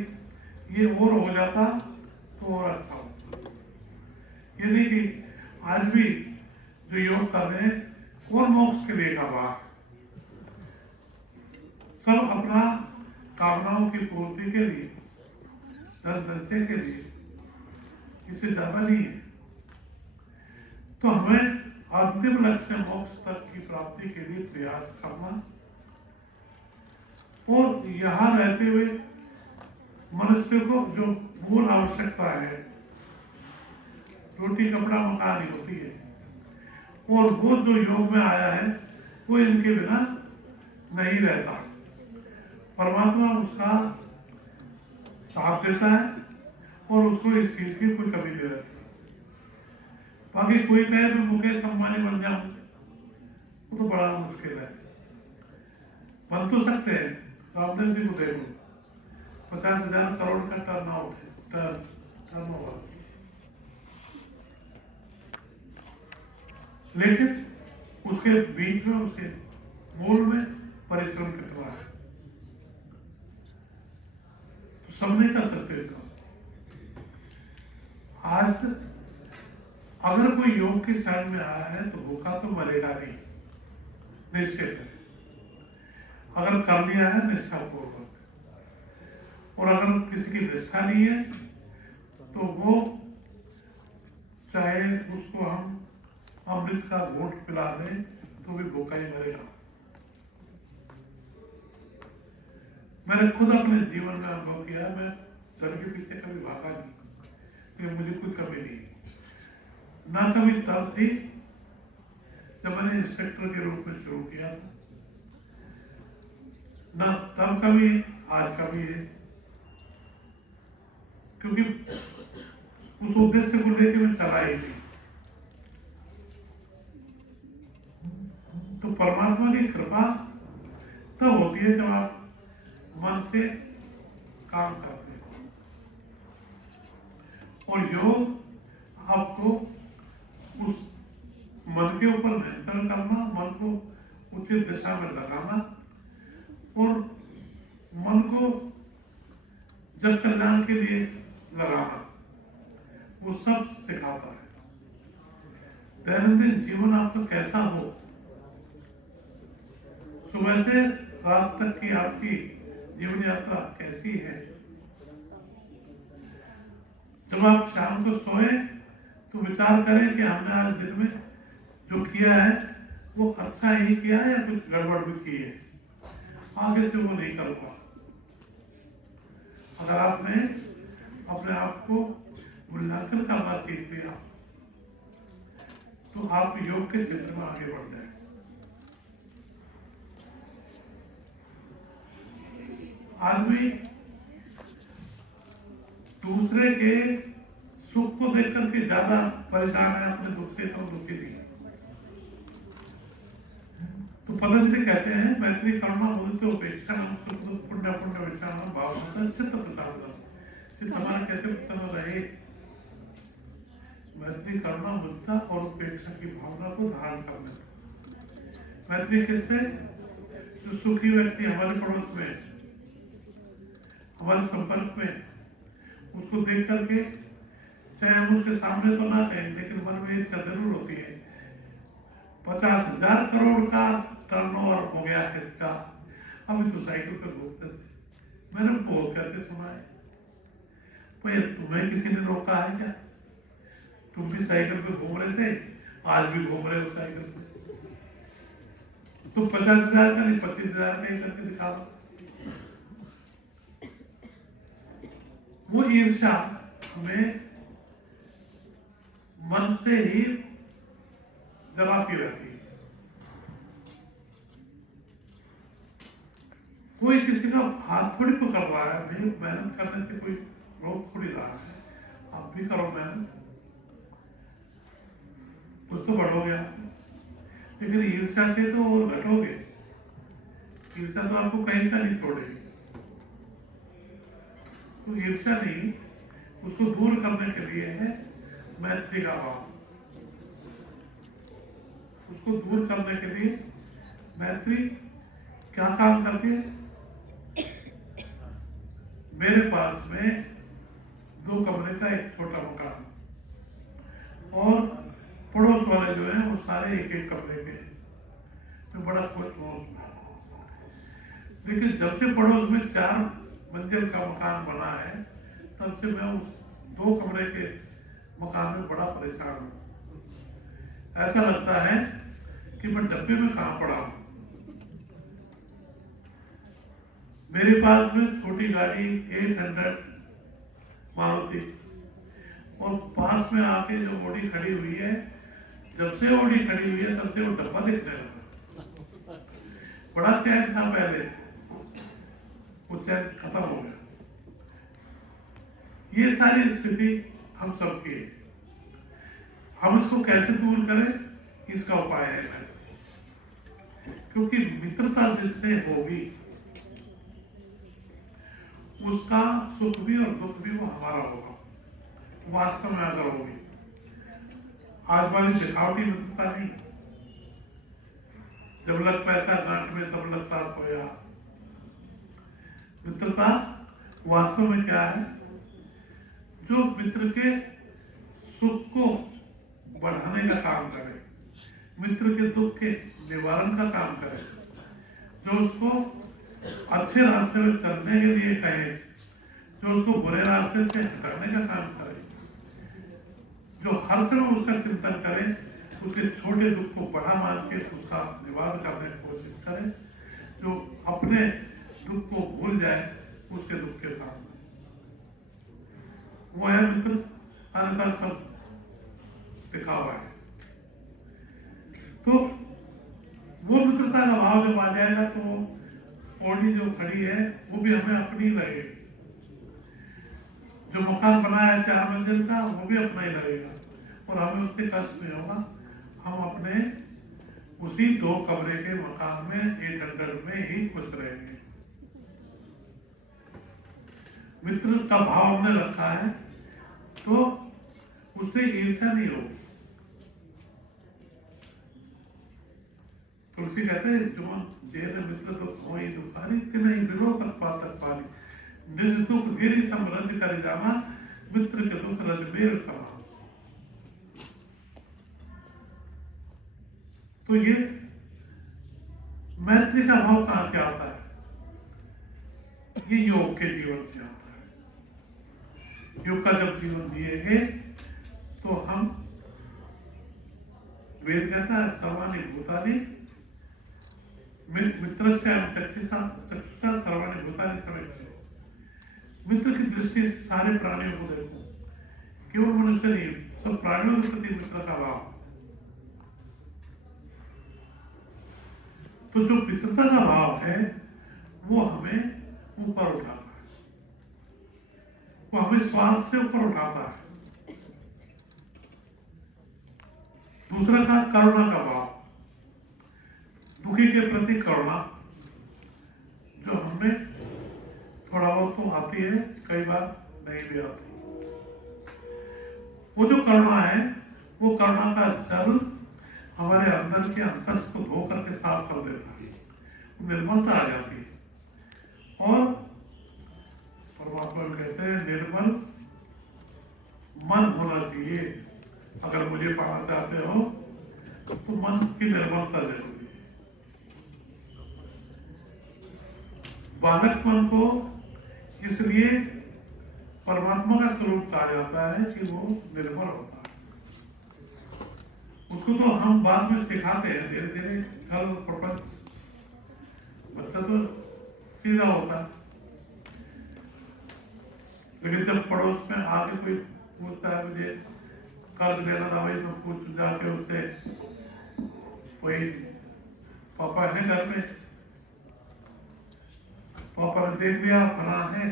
ये और हो जाता तो और अच्छा होता। ये नहीं कि आज भी जो योग कर रहे हैं और मोक्ष के लिए कर रहा है, सब अपना कामनाओं की पूर्ति के लिए, धन संचय के लिए, इससे ज्यादा नहीं है। तो हमें अंतिम लक्ष्य मोक्ष तक की प्राप्ति के लिए प्रयास करना और यहाँ रहते हुए मनुष्य को जो मूल आवश्यकता है, रोटी कपड़ा मकान ही होती है, और वो जो योग में आया है वो इनके बिना नहीं रहता। परमात्मा उसका साथ देता है और उसको इस चीज की कोई कमी नहीं रहती। बाकी कोई कहे तो मुकेश अंबानी बन जाऊं, वो तो बड़ा मुश्किल है। बन तो सकते हैं, रामदेव जी को देखो, 50,000 करोड़ का टर्नओवर, लेकिन उसके बीच में, उसके मूल में परिश्रम कितना है, तो सब नहीं कर सकते इतना। आज अगर कोई योग की शरण में आया है तो भूखा तो मरेगा नहीं, निश्चित है। अगर कर लिया है निष्ठा पूर्वक, और अगर किसी की निष्ठा नहीं है तो वो चाहे उसको हम अमृत का घूंट पिला दें तो भी भूखा ही मरेगा। मैंने खुद अपने जीवन में अनुभव किया, मैं धन के पीछे कभी भागा नहीं, क्योंकि मुझे कोई कमी नहीं, ना कभी तब थी जब मैंने इंस्पेक्टर के रूप में शुरू किया था, ना तब कभी आज कभी है, क्योंकि उस उद्देश्य को लेकर मैं चला ही नहीं। तो परमात्मा की कृपा तब होती है जब आप मन से काम करते हो, और योग आपको उस मन के ऊपर नियंत्रण करना, मन को उचित दिशा में लगाना और मन को जग कल्याण के लिए लगाना, वो सब सिखाता है। दैनंदिन जीवन आपका कैसा हो, सुबह से रात तक की आपकी जीवन यात्रा कैसी है, जब आप शाम को सोए तो विचार करें कि हमने आज दिन में जो किया है वो अच्छा ही किया है या कुछ गड़बड़ भी की है, आगे से वो नहीं कर पाए। अगर आपने अपने आप को मूल्यांकन करना सीख लिया तो आप योग के क्षेत्र में आगे बढ़ जाए। आदमी दूसरे के सुख को देख करके ज्यादा परेशान है, अपने दुख से तो दुखी नहीं। तो पतंजलि कहते हैं मैत्री कर्म मुदित उपेक्षा पुण्य पुण्य विचार भाव चित्त प्रसाद, चित्त हमारा कैसे प्रसन्न रहे, मैत्री करना मुद्दा और उपेक्षा की भावना को धारण करना। मैत्री किससे? जो सुखी व्यक्ति हमारे पड़ोस में, हमारे संपर्क में, उसको देख करके चाहे हम उसके सामने तो ना कहें लेकिन मन में इच्छा जरूर होती है। 50,000 करोड़ का टर्नओवर हो गया है इसका, अभी तो साइकिल पे घूमते थे, मैंने बहुत कहते सुना है। भाई तुम्हें किसी ने रोका है क्या? तुम भी साइकिल पे घूम रहे थे, आज भी घूम रहे हो साइकिल पे, तो 50,000 का नहीं 25,000 का ही करके दिखा दो। वो ईर्ष्या हमें मन से ही जलाती रहती है। कोई किसी का हाथ थोड़ी पकड़ रहा है, भाई मेहनत करने से कोई रोक थोड़ी रहा है, आप भी करो मेहनत, कुछ तो बढ़ोगे आप। लेकिन ईर्ष्या से तो और घटोगे, ईर्ष्या तो आपको कहीं का नहीं छोड़ेगी। तो ईर्ष्या नहीं, उसको दूर करने के लिए है मैत्री का भाव। उसको दूर करने के लिए मैत्री क्या काम करती है? मेरे पास में 2 कमरे का एक छोटा मकान और पड़ोस वाले जो हैं वो सारे एक एक कमरे के। मैं बड़ा खुश हूँ। लेकिन जब से पड़ोस में 4 मंजिल का मकान बना है तब से मैं उस 2 कमरे के मकान में बड़ा परेशान हूँ। ऐसा लगता है कि मैं डब्बे में कहाँ पड़ा हूँ। मेरे पास में छोटी गाड़ी 800 मारुति और पास में आके जो ऑडी खड़ी हुई है, जब से ऑडी खड़ी हुई है तब से वो डब्बा दिखने लगा। बड़ा चैन था पहले, वो चैन खत्म हो गया। ये सारी स्थिति हम सबकी है। हम इसको कैसे दूर करें, इसका उपाय है। क्योंकि मित्रता जिससे होगी उसका सुख भी और दुख भी वो हमारा होगा, वास्तव में अगर होगी। आज वाली दिखावटी मित्रता नहीं। जब लग पैसा गांठ में तब लगता खोया। मित्रता वास्तव में क्या है? जो मित्र के सुख को बढ़ाने का काम करे, मित्र के दुख के निवारण का काम करे, जो उसको अच्छे रास्ते में चलने के लिए कहे, जो उसको बुरे रास्ते से हटाने का काम करे, जो हर समय उसका चिंतन करे, उसके छोटे दुख को बड़ा मान के उसका निवारण करने की कोशिश करे, जो अपने दुख को भूल जाए उसके दुख के सामने, वो है मित्र। अन्यथा सब दिखावा है। तो वो मित्रता का भाव जब आ जाएगा तो ऑडी जो खड़ी है वो भी हमें अपनी लगेगी। जो मकान बनाया है 4 मंजिल का वो भी अपना ही लगेगा और हमें उससे कष्ट नहीं होगा। हम अपने उसी 2 कमरे के मकान में 800 में ही खुश रहेंगे। मित्र का भाव हमने रखा है तो उससे ईर्ष्या नहीं होगी। तुलसी कहते हैं जो जेल मित्र तो खोई दुखारी तिनहि विलोकत पातक पानी निज दुख गिरि समरज कर जाना मित्र के दुख रज मेल कमा। तो ये मैत्री का भाव कहां से आता है? ये योग के जीवन से आता है। योग का जब जीवन जिएंगे तो हम, वेद कहता है सर्वाणि भूतानि मित्रस्य चक्षुषा सर्वाणि भूतानि समीक्षे। मित्र की दृष्टि से सारे प्राणियों को देखो, केवल मनुष्य नहीं, सब प्राणियों के प्रति मित्र का भाव। तो जो मित्रता का भाव है वो हमें ऊपर उठाता है, वो हमें स्वार्थ से ऊपर उठाता है। दूसरा था करुणा का भाव, दुखी के प्रति करुणा, जो हमें थोड़ा बहुत तो आती है, कई बार नहीं भी आती। वो जो करुणा है वो करुणा का जल हमारे अंदर के अंतस को धो करके साफ कर देता है, निर्मलता आ जाती है। और परमात्मा कहते हैं निर्मल मन होना चाहिए। अगर मुझे पाना चाहते हो तो मन की निर्मलता जरूरी है। बालक मन को इसलिए परमात्मा का स्वरूप कहा जाता है कि वो निर्मल होता है। उसको तो हम बाद में सिखाते हैं धीरे धीरे, छल प्रपंच, बच्चा तो सीधा होता है। लेकिन जब पड़ोस में आके कोई पूछता है मुझे कर्ज लेना था भाई, मैं पूछ जाके उससे कोई पापा है घर में, पापा ने देख लिया फला है,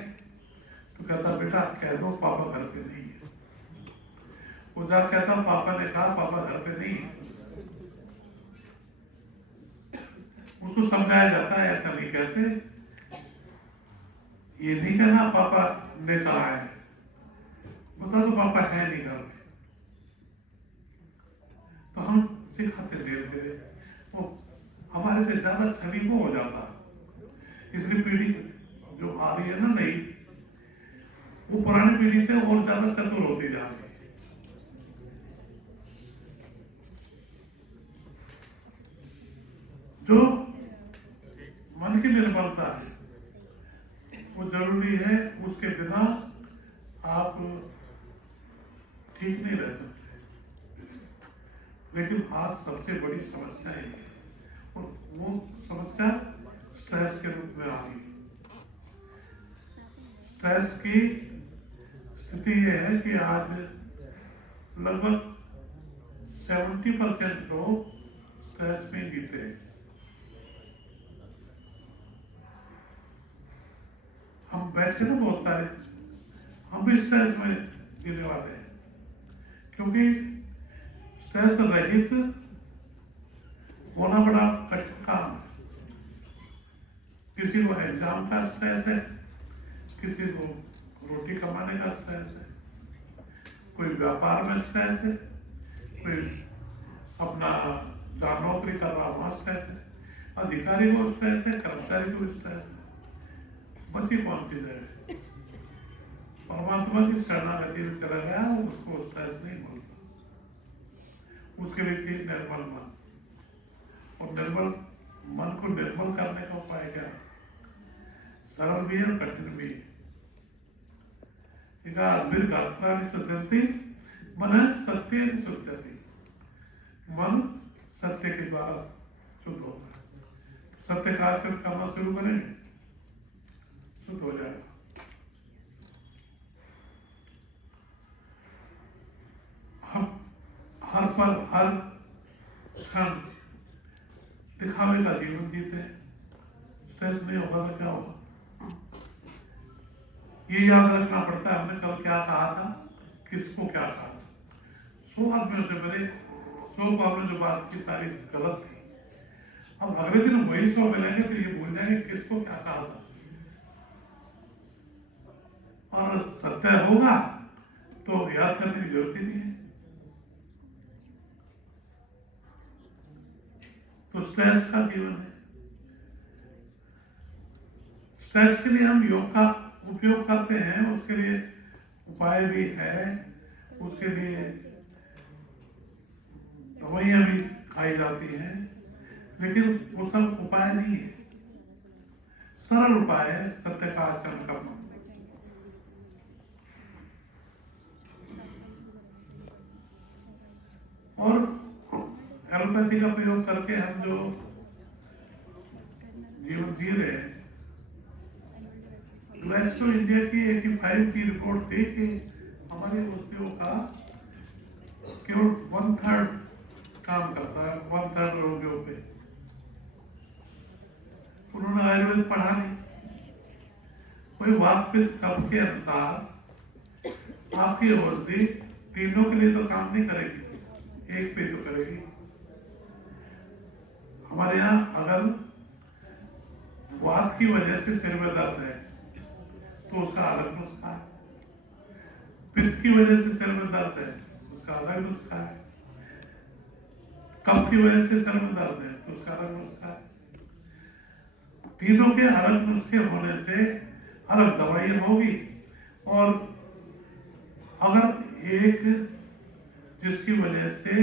तो कहता बेटा कह दो पापा घर पे नहीं है। वो जा कहता पापा ने कहा पापा घर पे नहीं है। उसको समझाया जाता है ऐसा नहीं कहते, ये नहीं कहना पापा ने कहा है, बता दो पापा है नहीं घर में। तो हम सिखाते धीरे धीरे, वो हमारे से ज्यादा छवि को हो जाता है। इसलिए पीढ़ी जो आ रही है ना नई, वो पुरानी पीढ़ी से और ज्यादा चतुर होती जा रही है। जो मन की निर्बलता है वो जरूरी है, उसके बिना आप ठीक नहीं रह सकते। लेकिन आज सबसे बड़ी समस्या ये है, और वो समस्या स्ट्रेस के रूप में आ रही है। स्ट्रेस की स्थिति ये है कि आज लगभग 70% लोग स्ट्रेस में जीते हैं। हम बैठे ना बहुत सारे, हम भी स्ट्रेस में जीने वाले हैं, क्योंकि स्ट्रेस रहित होना बड़ा कठिन काम है। किसी को एग्जाम का स्ट्रेस है, किसी को रोटी कमाने का स्ट्रेस है, कोई व्यापार में स्ट्रेस है, कोई अपना जहाँ नौकरी कर रहा वहाँ स्ट्रेस है, अधिकारी को स्ट्रेस है, कर्मचारी को स्ट्रेस है। बची कौन सी जगह? परमात्मा की शरणागति में चला गया, उसको स्ट्रेस नहीं बोलता। उसके लिए चाहिए निर्मल मन, और निर्मल मन को निर्मल करने का उपाय क्या है? सरल भी है और कठिन भी है। मन सत्य शुद्धति, मन सत्य के द्वारा शुद्ध होता है। सत्य का आचरण करना शुरू करेंगे, शुद्ध हो जाएगा। हम हर पल हर क्षण दिखावे का जीवन जीते, स्ट्रेस नहीं होगा तो क्या होगा? ये याद रखना पड़ता है, हमने कल क्या कहा था, किसको क्या कहा था। 100 आदमियों से मेरे 100 को आपने जो बात की सारी गलत थी। अब अगले दिन वही 100 मिलेंगे तो ये भूल जाएंगे किसको क्या कहा था। और सत्य होगा तो याद करने की जरूरत ही नहीं है। तो स्ट्रेस का जीवन है। स्ट्रेस के लिए हम योग का उपयोग करते हैं, उसके लिए उपाय भी है, उसके लिए दवाइयां भी खाई जाती हैं, लेकिन वो सब उपाय नहीं है। सरल उपाय है सत्य का आचरण करना। और एलोपैथी का प्रयोग करके हम जो जीवन जी रहे हैं, ग्लैक्सो इंडिया की 85 की रिपोर्ट थी कि हमारे औषधियों का केवल 1/3 काम करता है, 1/3 रोगियों पे। उन्होंने आयुर्वेद पढ़ा नहीं। कोई वातपित्त कफ के अनुसार आपकी औषधि तीनों के लिए तो काम नहीं करेगी, एक पे तो करेगी। हमारे यहाँ अगर वात की वजह से सिर में दर्द है तो उसका अलग नुस्खा है, पित्त की वजह से सिर में दर्द है उसका अलग नुस्खा है, कफ की वजह से सिर में दर्द है तो उसका अलग नुस्खा है। तीनों के अलग नुस्खे होने से अलग दवाई होगी। और अगर एक जिसकी वजह से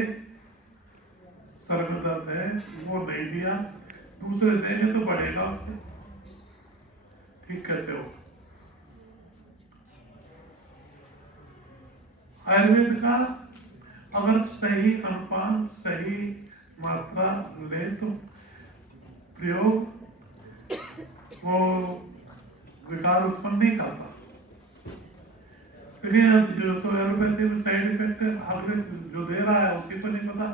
सर में दर्द है वो नहीं दिया, दूसरे देंगे तो बढ़ेगा उससे, ठीक कैसे होगा? आयुर्वेद का अगर सही अनुपात, सही मात्रा ले तो प्रयोग वो विकार उत्पन्न नहीं करता। अब जो तो एलोपैथी में साइड इफेक्ट है, आगे जो दे रहा है उसी को नहीं पता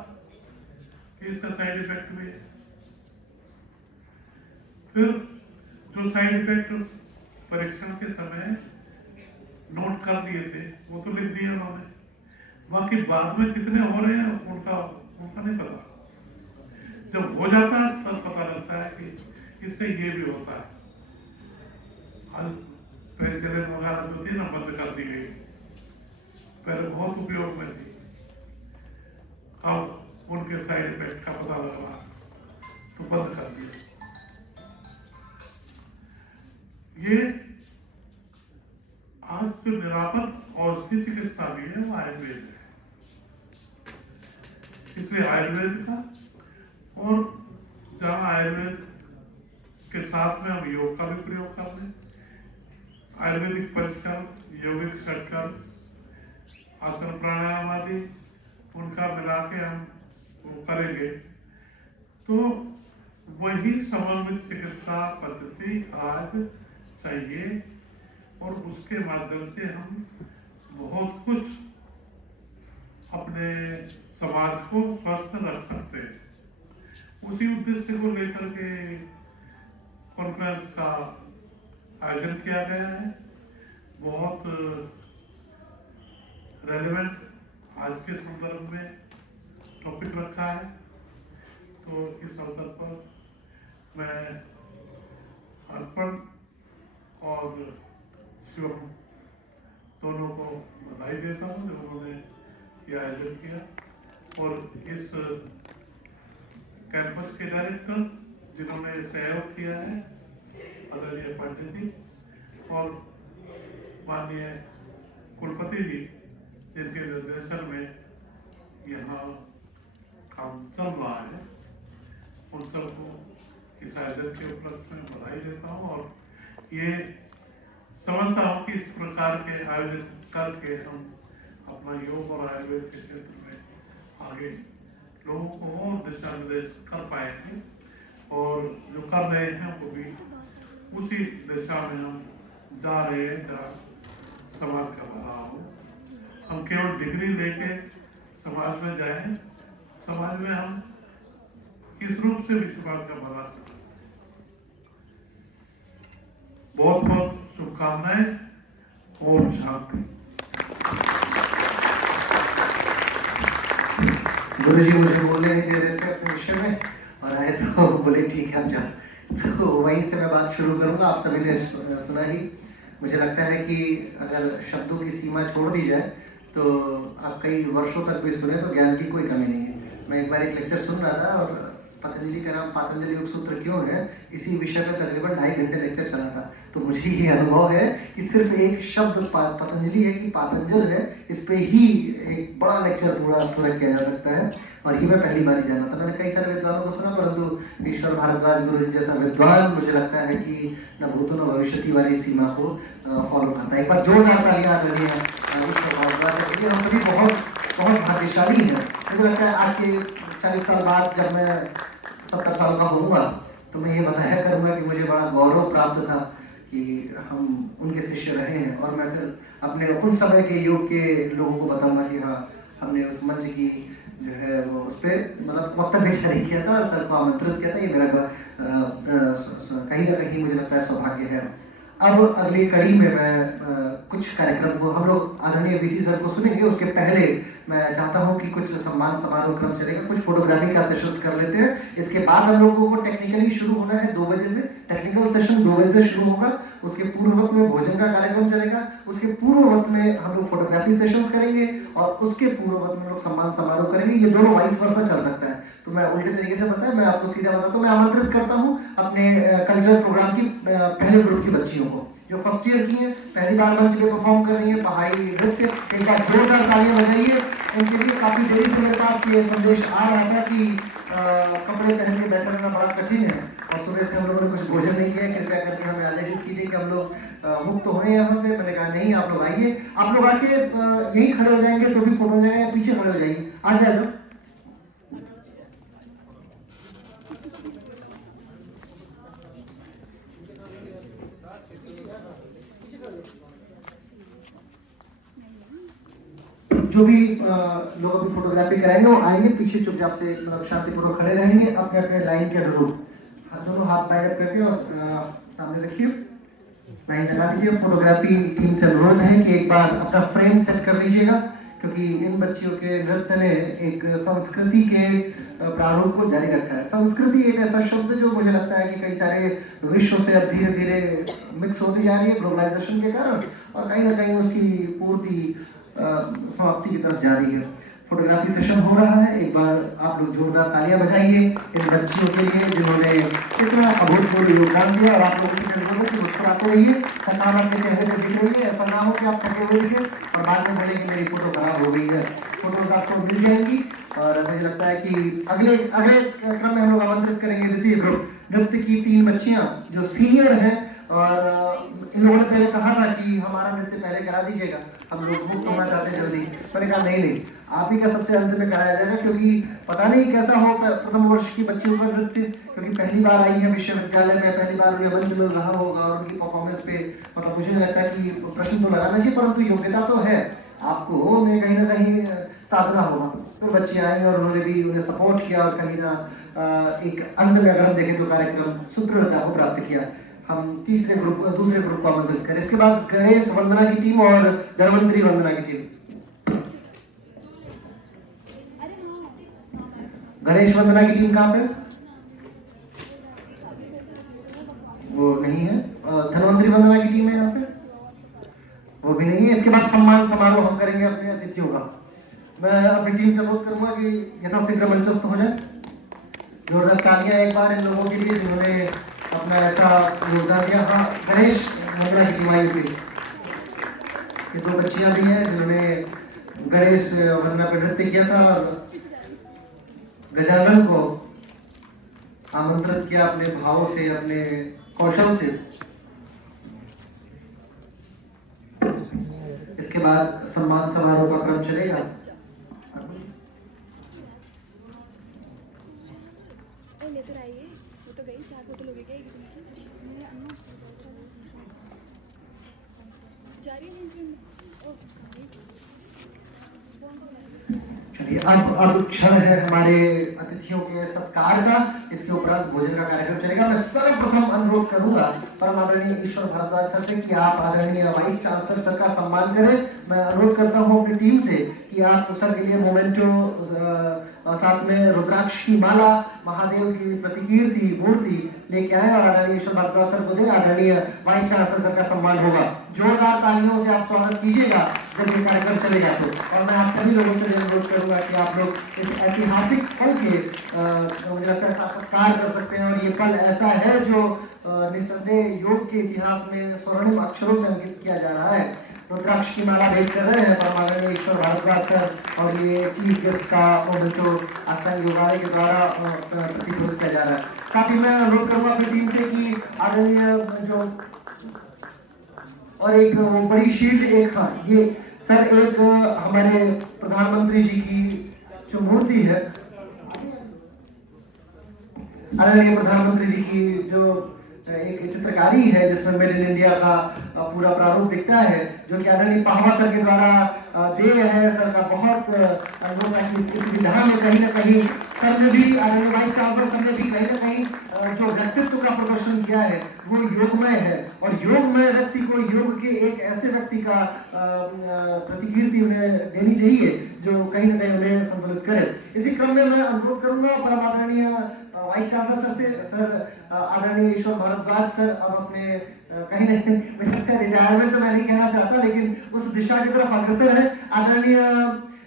कि इसका साइड इफेक्ट भी है। फिर जो साइड इफेक्ट परीक्षण के समय नोट कर लिए थे वो तो लिख दिए उन्होंने, बाकी बाद में कितने हो रहे हैं उनका नहीं पता। जब हो जाता है तब पता लगता है कि इससे ये भी होता है। पेनिसिलिन वगैरह जो थी ना बंद कर दी गई, पहले बहुत उपयोग में थी, अब उनके साइड इफेक्ट का पता लग रहा। तो बंद कर दिया। ये आज जो निरापद औषधि चिकित्सा भी है वो आयुर्वेद है, इसलिए आयुर्वेद का, और जहाँ आयुर्वेद के साथ में हम योग का भी प्रयोग कर रहे हैं, आयुर्वेदिक पंचकर्म, यौगिक षटकर्म, आसन प्राणायाम आदि उनका मिला के हम वो करेंगे तो वही समन्वित चिकित्सा पद्धति आज चाहिए, और उसके माध्यम से हम बहुत कुछ अपने समाज को स्वस्थ रख सकते हैं। उसी उद्देश्य को लेकर के कॉन्फ्रेंस का आयोजन किया गया है। बहुत रेलेवेंट आज के संदर्भ में टॉपिक रखा है, तो इस अवसर पर मैं अर्पण और शिवम दोनों को बधाई देता हूँ जो उन्होंने ये आयोजन किया, और इस कैंपस के डायरेक्टर जिन्होंने सहयोग किया है आदरणीय पंडित जी, और माननीय कुलपति जी जिनके निर्देशन में यहाँ काम चल रहा है, उन सबको इस आयोजन के उपलक्ष्य में बधाई देता हूँ, और ये समझता हूँ कि इस प्रकार के आयोजन करके हम अपना योग और आयुर्वेद के क्षेत्र में आगे लोगों को और दिशा निर्देश कर पाएंगे, और जो कर रहे हैं वो भी उसी दिशा में हम जा रहे हैं जहाँ समाज का भला हो। हम केवल डिग्री लेके समाज में जाएं, समाज में हम इस रूप से भी समाज का भला कर सकते हैं। बहुत बहुत शुभकामनाएं। ओम शांति। गुरु जी मुझे बोलने नहीं दे रहे थे अपने विषय में, और आए तो बोले ठीक है हम जाओ, तो वहीं से मैं बात शुरू करूंगा। आप सभी ने सुना ही, मुझे लगता है कि अगर शब्दों की सीमा छोड़ दी जाए तो आप कई वर्षों तक भी सुने तो ज्ञान की कोई कमी नहीं है। मैं एक बार एक लेक्चर सुन रहा था, और पतंजलि का नाम पातंजलि योग सूत्र क्यों है, इसी विषय पे तकरीबन 2.5 घंटे लेक्चर चला था। तो मुझे ये अनुभव है कि सिर्फ एक शब्द पतंजलि है कि पातंजल है, इस पे ही एक बड़ा लेक्चर पूरा किया जा सकता है, और ये मैं पहली बार ही जाना था। मैंने कई सारे विद्वानों को सुना, परंतु ईश्वर भारद्वाज गुरु जी जैसा विद्वान मुझे लगता है कि न भूतो न भविष्यति वाली सीमा को फॉलो करता है। एक बार जोरदार तालियां आ रही हैं ईश्वर भारद्वाज के लिए। हम सभी बहुत भाग्यशाली हैं। मुझे लगता है आज के 40 साल बाद जब मैं 70 साल का होऊंगा तो मैं ये बताया करूंगा कि मुझे बड़ा गौरव प्राप्त था कि हम उनके शिष्य रहे हैं, और मैं फिर अपने उन समय के योग के लोगों को बताऊंगा कि हाँ हमने उस मंच की जो है वो उस पर मतलब वक्तव्य जारी किया था, सर को आमंत्रित किया था। ये मेरा कहीं ना कहीं मुझे लगता है सौभाग्य है। अब अगली कड़ी में मैं कुछ कार्यक्रम को हम लोग आदरणीय वीसी सर को सुनेंगे। उसके पहले मैं चाहता हूं कि कुछ सम्मान समारोह क्रम चलेगा, कुछ फोटोग्राफी का सेशंस कर लेते हैं। इसके बाद हम लोगों को टेक्निकली शुरू होना है 2 बजे से, टेक्निकल सेशन 2 बजे से शुरू होगा। उसके पूर्व वक्त में भोजन का कार्यक्रम चलेगा, उसके पूर्व वक्त में हम लोग फोटोग्राफी सेशंस करेंगे, और उसके पूर्व वक्त में लोग सम्मान समारोह करेंगे। ये दोनों वाइस वर्सा चल सकता है, तो मैं उल्टे तरीके से बताया, मैं आपको सीधा बताता हूँ। मैं आमंत्रित करता हूँ अपने कल्चरल प्रोग्राम की पहले ग्रुप की बच्चियों को जो फर्स्ट ईयर की हैं, पहली बार मंच पे परफॉर्म कर रही हैं पहाड़ी नृत्य। एक बार जोरदार तालियां बजाइए इनके लिए। काफी देरी से मेरे पास ये संदेश आ रहा था कि कपड़े पहन के बैठा रहना बड़ा कठिन है, और सुबह से हम लोगों ने कुछ भोजन नहीं किया। कृपया करके हमें आदेशित कीजिए कि हम लोग मुक्त हुए यहाँ से। मैंने कहा नहीं, आप लोग आइए, आप लोग आके यही खड़े हो जाएंगे तो भी फोटो हो जाएगा, पीछे खड़े हो जाइए, आगे आ जाओ। जो भी लोग अभी फोटोग्राफी कराएंगे वो आएंगे पीछे चुपचाप से, मतलब शांतिपूर्वक खड़े रहेंगे अपने अपने लाइन के अनुरूप। दोनों हाथ बाइंड करके और सामने रखिए, लाइन लगा लीजिए। फोटोग्राफी टीम से अनुरोध है कि एक बार अपना फ्रेम सेट कर लीजिएगा, क्योंकि इन बच्चियों के नृत्य ने एक संस्कृति के प्रारूप को जारी रखा है। संस्कृति एक ऐसा शब्द जो मुझे लगता है कि कई सारे विश्व से अब धीरे धीरे मिक्स होती जा रही है ग्लोबलाइजेशन के कारण, और कहीं ना कहीं उसकी पूर्ति समाप्ति की तरफ जा रही है। फोटोग्राफी सेशन हो रहा है। एक बार आप लोग जोरदार तालियां बजाइए इन बच्चियों के लिए जिन्होंने इतना अभूतपूर्व योगदान दिया। और आप लोगों से कहना चाहूँगा कि मुस्कुराते रहिए, थकान आपके चेहरे पर दिख रही है, ऐसा ना हो कि आप थके हुए दिखे और बाद में बोले कि मेरी फोटो खराब हो गई है। फोटोज आपको मिल जाएंगी। और मुझे लगता है कि अगले क्रम में हम लोग आमंत्रित करेंगे द्वितीय ग्रुप नृत्य की 3 बच्चियां जो सीनियर हैं। और इन लोगों ने पहले कहा था कि हमारा नृत्य पहले करा दीजिएगा, हम लोग मुक्त होना चाहते हैं जल्दी। मैंने कहा नहीं, आप ही का सबसे अंत में कराया जाएगा, क्योंकि पता नहीं कैसा हो प्रथम वर्ष की बच्चियों का नृत्य, क्योंकि पहली बार आई है विश्वविद्यालय में, पहली बार उन्हें मंच मिल रहा होगा और उनकी परफॉर्मेंस पे मतलब मुझे नहीं लगता कि प्रश्न तो लगाना चाहिए, परंतु योग्यता तो है आपको में कहीं ना कहीं साधना होगा। फिर बच्चे आए और उन्होंने भी उन्हें सपोर्ट किया और कहीं ना एक अंत में अगर हम देखें तो कार्यक्रम सुदृढ़ता को प्राप्त किया। हम दूसरे ग्रुप को आमंत्रित करें। इसके बाद गणेश वंदना की टीम और धर्मंत्री वंदना की टीम। गणेश वंदना की टीम कहाँ पे? वो नहीं है। धन्वंतरी वंदना की टीम है यहाँ पे, वो भी नहीं है। इसके बाद सम्मान समारोह हम करेंगे अपने अतिथियों का। मैं अपनी टीम से अनुरोध करूंगा कि यथाशीघ्र मंचस्थ हो जाए। जोरदार तालियां एक बार इन लोगों के लिए जिन्होंने अपना ऐसा योगदान दिया। हाँ, गणेश वंदना की टीम आई प्लीज। ये 2 बच्चियां भी हैं जिन्होंने गणेश वंदना पर नृत्य किया था और गजानन को आमंत्रित किया अपने भावों से, अपने कौशल से। इसके बाद सम्मान समारोह का क्रम चलेगा। लेकर आइए, वो तो गई 4 फोटो लोगे क्या एक दिन की? जा रही है। चलिए अब क्षण है हमारे अतिथियों के सत्कार का। इसके उपरांत भोजन का कार्यक्रम चलेगा। मैं सर्वप्रथम अनुरोध करूंगा परम आदरणीय ईश्वर भारद्वाज सर से कि आप आदरणीय वाइस चांसलर सर का सम्मान करें। मैं अनुरोध करता हूं अपनी टीम से कि आप सर के लिए मोमेंटो साथ में रुद्राक्ष की माला, महादेव की प्रतिकीर्ति मूर्ति लेके आए और आदरणीय ईश्वर भारद्वाज सर को दे। आदरणीय वाइस चांसलर सर का सम्मान होगा। जोरदार तालियों से आप स्वागत कीजिएगा जब ये कार्यक्रम चलेगा तो। और मैं आप सभी लोगों से अनुरोध करूंगा कि आप लोग इस ऐतिहासिक पल के मुझे लगता है साक्षात्कार कर सकते हैं। और ये पल ऐसा है जो निसंदेह योग के इतिहास में स्वर्णिम अक्षरों से अंकित किया जा रहा है। रुद्राक्ष की माला भेंट कर रहे हैं परम आदरणीय ईश्वर भारद्वाज सर और ये चीफ गेस्ट का मोमेंटो अष्टांग योगालय के द्वारा प्रतिपूर्त किया जा रहा है। साथ ही मैं अनुरोध करूंगा अपनी टीम से कि आदरणीय जो और एक बड़ी शील्ड एक, हाँ ये सर एक हमारे प्रधानमंत्री जी की जो मूर्ति है, आदरणीय प्रधानमंत्री जी की जो एक चित्रकारी है जिसमें मेड इन इंडिया का पूरा प्रारूप दिखता है, जो कि आदरणीय पाहवा सर के द्वारा देय है। सर का बहुत अनुरोध है कि इस विधा में कहीं ना कहीं सर ने भी, आदरणीय वाइस चांसलर सर ने भी कहीं ना कहीं जो व्यक्तित्व का प्रदर्शन किया है वो योगमय है। और योगमय व्यक्ति को योग के एक ऐसे व्यक्ति का प्रतिकीर्ति उन्हें देनी चाहिए जो कहीं ना कहीं उन्हें संतुलित करे। इसी क्रम में मैं अनुरोध करूंगा परम आदरणीय वाइस चांसलर सर से, सर आदरणीय ईश्वर भारद्वाज सर अब अपने कहीं ना कहीं मुझे लगता है रिटायरमेंट तो मैं नहीं कहना चाहता, लेकिन उस दिशा की तरफ अग्रसर है। आदरणीय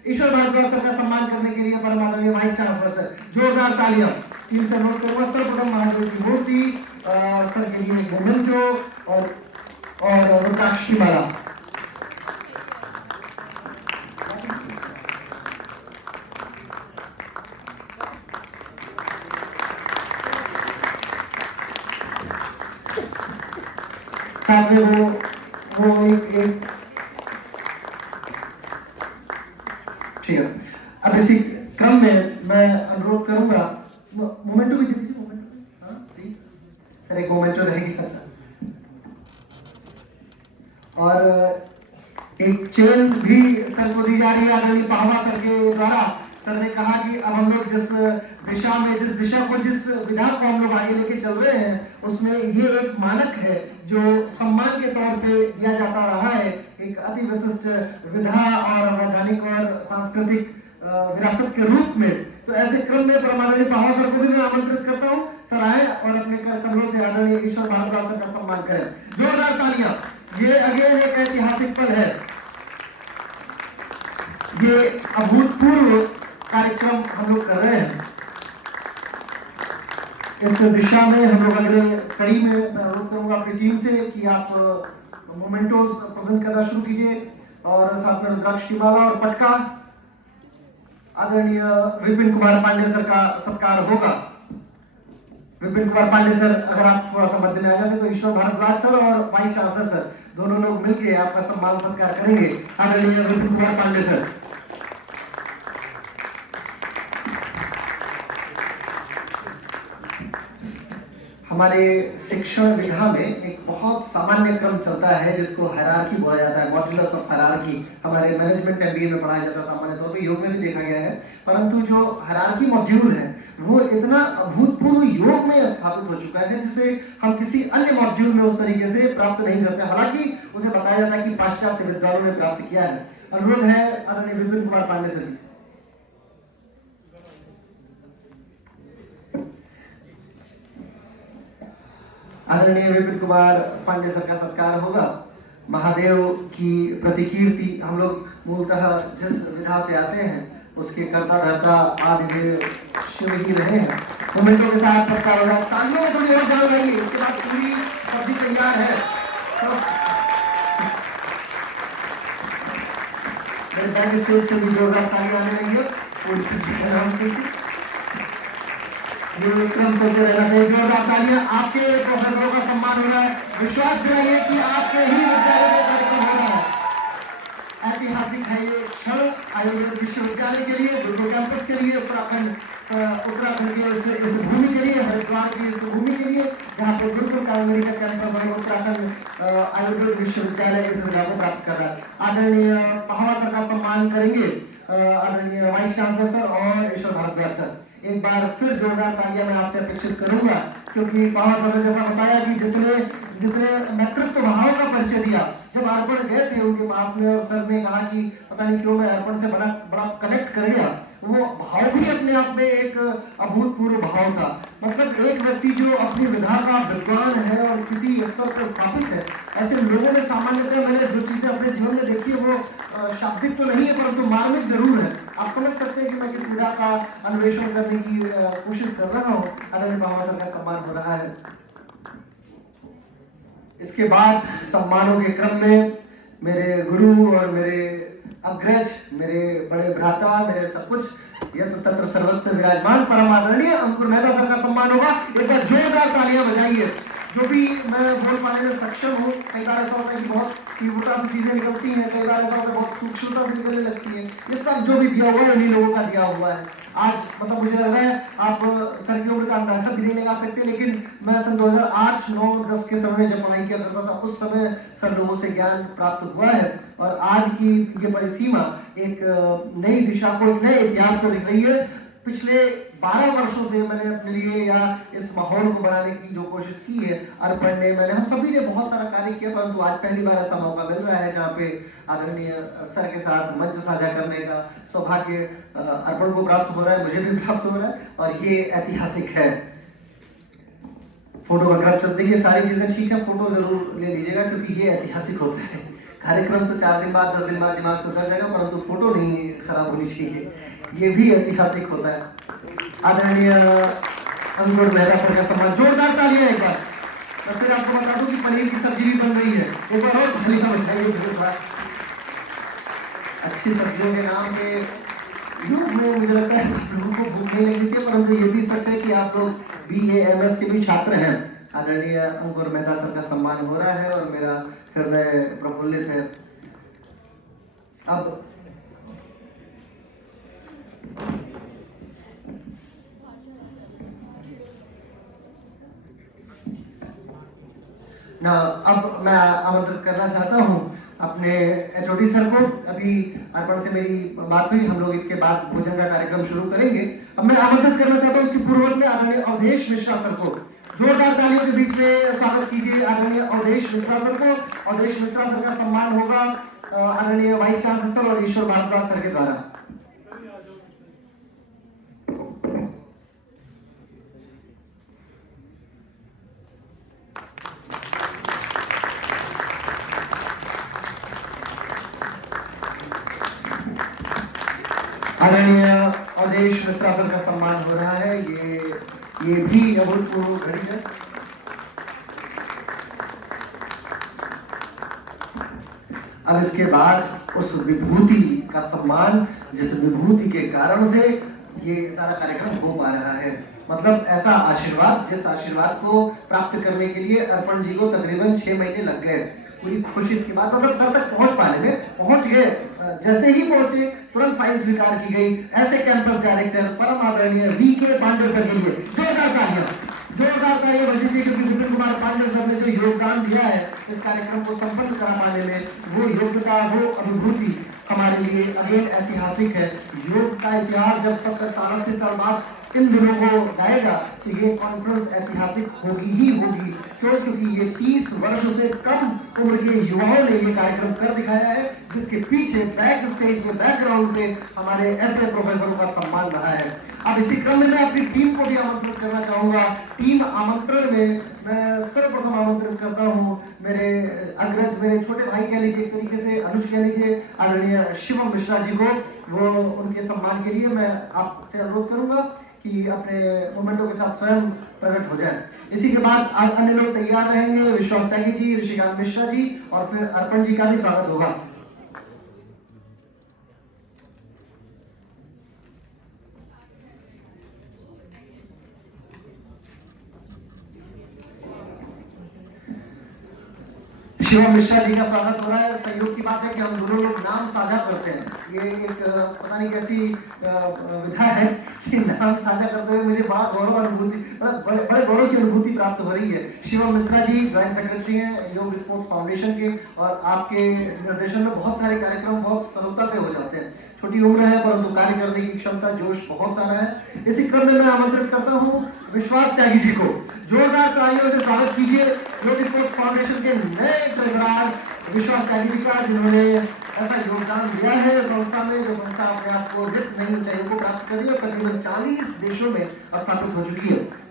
ईश्वर भारद्वाज सर का सम्मान करने के लिए परम आदरणीय वाइस चांसलर सर, जोरदार तालियां टीम से अनुरोध करूंगा। सर्वप्रथम महादेव की मूर्ति सर के लिए मोमेंटो और रुद्राक्ष की माला। साथ में वो एक ठीक है। अब इसी क्रम में मैं अनुरोध करूंगा, मोमेंटो भी दे दीजिए, मोमेंटो, हाँ प्लीज सर, एक मोमेंटो रहेगी खतरा। और एक चेन भी सर को दी जा रही है आदरणीय पाहवा सर के द्वारा। सर ने कहा कि अब हम लोग जिस विधा को हम लोग आगे लेके चल रहे हैं उसमें ये एक मानक है जो सम्मान के तौर पे दिया जाता रहा है, एक अति विशिष्ट विधा और वैधानिक और सांस्कृतिक विरासत के रूप में। तो ऐसे क्रम में परम आदरणीय पाहवा सर को भी मैं आमंत्रित करता हूँ, सर आए और अपने कमलों से आदरणीय ईश्वर भारद्वाज सर का सम्मान करें। जोरदार तालियां। ये अगेन एक ऐतिहासिक पल है। ये अभूतपूर्व कार्यक्रम हम लोग कर रहे हैं। इस दिशा में हम लोग अगले कड़ी में मैं अनुरोध करूंगा अपनी टीम से कि आप मोमेंटोस प्रेजेंट करना शुरू कीजिए और साथ में रुद्राक्ष की माला और पटका आदरणीय विपिन कुमार पांडे सर का सत्कार होगा। विपिन कुमार पांडे सर, अगर आप थोड़ा सा मध्य में आ जाते तो ईश्वर भारद्वाज सर और वाइस चांसलर सर दोनों लोग मिलकर आपका सम्मान सत्कार करेंगे। आदरणीय विपिन कुमार पांडे सर। हमारे शिक्षण विधा में एक बहुत सामान्य क्रम चलता है जिसको हायरार्की बोला जाता है, मॉड्यूलस ऑफ हायरार्की। हमारे मैनेजमेंट एमबीए में पढ़ाया जाता है, सामान्य तौर पे योग में भी देखा गया है। परंतु जो हायरार्की मॉड्यूल है वो इतना अभूतपूर्व योग में स्थापित हो चुका है जिसे हम किसी अन्य मॉड्यूल में उस तरीके से प्राप्त नहीं करते। हालांकि उसे बताया जाता है कि पाश्चात्य विद्वानों ने प्राप्त किया है। अनुरोध है आदरणीय विपिन कुमार पांडे सर। आदरणीय विपिन कुमार पांडे सर का सत्कार होगा। महादेव की प्रतिकीर्ति, हम लोग मूलतः जिस विधा से आते हैं उसके कर्ता धर्ता आदिदेव शिव ही रहे हैं। मोमेंटों के साथ सत्कार होगा। तालियों में थोड़ी और जान लगाइए। इसके बाद पूरी सब्जी तैयार है। मेरे बैक स्टेज से भी जोरदार तालियां आने लगी है पूरी सब्जी के नाम से। ये क्रम चलते रहना चाहिए। जोरदार तालियां। आपके प्रोफेसरों का सम्मान हो रहा है। विश्वास दिलाइए कि आपके ही विद्यालय में कार्यक्रम हो रहा है। ऐतिहासिक है ये क्षण आयुर्वेद विश्वविद्यालय के लिए, दुर्ग कैंपस के लिए, उत्तराखंड के इस भूमि के लिए, हरिद्वार की इस भूमि के लिए जहाँ पे गुरुकुल कांगड़ी का कैंपस और उत्तराखंड आयुर्वेद विश्वविद्यालय इस विधा को प्राप्त कर रहा है। आदरणीय पहावा सर का सम्मान करेंगे आदरणीय वाइस चांसलर सर और ईश्वर भारद्वाज सर। एक बार फिर जोरदार तालियां मैं आपसे अपेक्षित करूंगा क्योंकि पहावा सर ने जैसा बताया कि जितने नेतृत्व भाव का परिचय दिया, जब अर्पण गए थे उनके पास में और सर ने कहा कि पता नहीं क्यों मैं अर्पण से बड़ा कनेक्ट कर गया, वो भाव भी अपने आप में एक अभूतपूर्व भाव था। मतलब एक व्यक्ति जो अपनी विधा का विद्वान है और किसी स्तर पर स्थापित है, ऐसे लोगों में सामान्यतः मैंने जो चीजें अपने जीवन में देखी है वो शाब्दिक तो नहीं है परंतु मार्मिक जरूर है। आप समझ सकते हैं कि मैं किस विधा का अन्वेषण करने की कोशिश कर रहा हूँ। आदरणीय पहावा सर का सम्मान हो रहा है। इसके बाद सम्मानों के क्रम में मेरे गुरु और मेरे अग्रज, मेरे बड़े भ्राता, मेरे सब कुछ यत्र तत्र सर्वत्र विराजमान परम आदरणीय अंकुर मेहता सर का सम्मान होगा। एक बार जोरदार तालियां बजाइए। जो भी मैं बोल पाने में सक्षम हूँ, कई बार ऐसा होता है कि बहुत तीव्रता से चीजें निकलती हैं, कई बार ऐसा होता है बहुत सूक्ष्मता से निकलने लगती है। ये सब जो भी दिया हुआ है इन्हीं लोगों का दिया हुआ है। आज मतलब मुझे लग रहा है आप सर की उम्र का अंदाजा भी नहीं लगा सकते, लेकिन मैं सन 2008, 9, 10 के समय में जब पढ़ाई किया करता था उस समय सर लोगों से ज्ञान प्राप्त हुआ है और आज की ये परिसीमा एक नई दिशा को, एक नए इतिहास को लिख रही है। पिछले 12 वर्षों से मैंने अपने लिए या इस माहौल को बनाने की जो कोशिश की है, अर्पण ने, मैंने, हम सभी ने बहुत सारा कार्य किया, परंतु आज पहली बार ऐसा मौका मिल रहा है जहाँ पे आदरणीय सर के साथ मंच साझा करने का सौभाग्य अर्पण को प्राप्त हो रहा है, मुझे भी प्राप्त हो रहा है और ये ऐतिहासिक है। फोटो वगैरह चल, देखिए सारी चीजें ठीक है, फोटो जरूर ले लीजिएगा क्योंकि ये ऐतिहासिक होता है। कार्यक्रम तो 4 दिन बाद 10 दिन बाद दिमाग से उतर जाएगा परंतु फोटो नहीं खराब होनी चाहिए, ये भी ऐतिहासिक होता है। आदरणीय अंकुर मेहता सर का सम्मान। जोरदार तालियां एक बार। मैं फिर आपको बता दूं कि पनीर की सब्जी भी बन रही है, एक बार और तालियां बजाइए जोरदार। अच्छी सब्जियों के नाम पे योग में मुझे लगता है लोगों को भूख नहीं लगनी चाहिए, परंतु ये भी सच है कि आप लोग BAMS के भी छात्र हैं। आदरणीय अंकुर मेहता सर का सम्मान हो रहा है और मेरा हृदय प्रफुल्लित है। अब अब मैं आमंत्रित करना चाहता हूं अपने HOD सर को। अभी अर्पण से मेरी बात हुई, हम लोग इसके बाद भोजन का कार्यक्रम शुरू करेंगे। अब मैं आमंत्रित करना चाहता हूं उसके पूर्वज में आदरणीय अवधेश मिश्रा सर को। जोरदार तालियों के बीच में स्वागत कीजिए आदरणीय अवधेश मिश्रा सर को। अवधेश मिश्रा सर का सम्मान होगा आदरणीय वाइस चांसलर और ईश्वर भारद्वाज सर के द्वारा। आदरणीय अवधेश मिश्रा सर का सम्मान हो रहा है। ये भी अभूतपूर्व घड़ी है। अब इसके बाद उस विभूति का सम्मान, जिस विभूति के कारण से ये सारा कार्यक्रम हो पा रहा है, मतलब ऐसा आशीर्वाद जिस आशीर्वाद को प्राप्त करने के लिए अर्पण जी को तकरीबन 6 महीने लग गए पूरी कोशिश के बाद, मतलब सर तक पहुंच पाने में। पहुंच गए, जैसे ही पहुंचे तुरंत फाइल स्वीकार की गई। ऐसे कैंपस डायरेक्टर परम आदरणीय वीके पांडे सर के लिए जोरदार तालियां बज दीजिए, क्योंकि विपिन कुमार पांडे सर ने जो योगदान दिया है इस कार्यक्रम को संपन्न करा पाने में, वो योग्यता, वो अनुभूति हमारे लिए अगेन ऐतिहासिक है। योग का इतिहास जब 70-80 साल बाद इन दिनों को गाएगा तो ये कॉन्फ्रेंस ऐतिहासिक होगी ही होगी। क्यों? क्योंकि ये 30 वर्षों से कम उम्र के युवाओं ने ये कार्यक्रम कर दिखाया है, जिसके पीछे बैक स्टेज पे, बैकग्राउंड पे हमारे ऐसे प्रोफेसरों का सम्मान रहा है। अब इसी क्रम में मैं अपनी टीम को भी आमंत्रित करना चाहूंगा। टीम आमंत्रण में मैं सर्वप्रथम आमंत्रित करता हूँ मेरे अग्रज, मेरे छोटे भाई कह लीजिए, एक तरीके से अनुज कह लीजिए, आदरणीय शिवम मिश्रा जी को। वो उनके सम्मान के लिए मैं आपसे अनुरोध करूंगा कि अपने मोमेंटों के साथ स्वयं प्रकट हो जाए। इसी के बाद अन्य लोग तैयार रहेंगे, विश्वास त्यागी जी, ऋषिकांत मिश्रा जी, और फिर अर्पण जी का भी स्वागत होगा। शिवम मिश्रा जी का स्वागत हो रहा है। सहयोग की बात है कि हम दोनों लोग नाम साझा करते हैं। ये एक पता नहीं कैसी विधा है कि नाम साझा करते हुए मुझे बड़ा गौरव अनुभूति, बड़े गौरव की अनुभूति प्राप्त हो रही है। शिवम मिश्रा जी ज्वाइंट सेक्रेटरी हैं योग स्पोर्ट्स फाउंडेशन के, और आपके निर्देशन में बहुत सारे कार्यक्रम बहुत सरलता से हो जाते हैं। छोटी उम्र है परंतु कार्य करने की क्षमता, जोश बहुत सारा है। इसी क्रम में मैं आमंत्रित करता हूँ विश्वास त्यागी जी को। जोरदार तालियों से स्वागत कीजिए योग स्पोर्ट्स फाउंडेशन के नए ट्रेजरर विश्वास त्यागी जी का, जिन्होंने ऐसा योगदान दिया है संस्था में, जो संस्था अपने आप को नित्य नई ऊंचाइयों को प्राप्त कर रही है और तकरीबन 40 देशों में स्थापित हो चुकी है।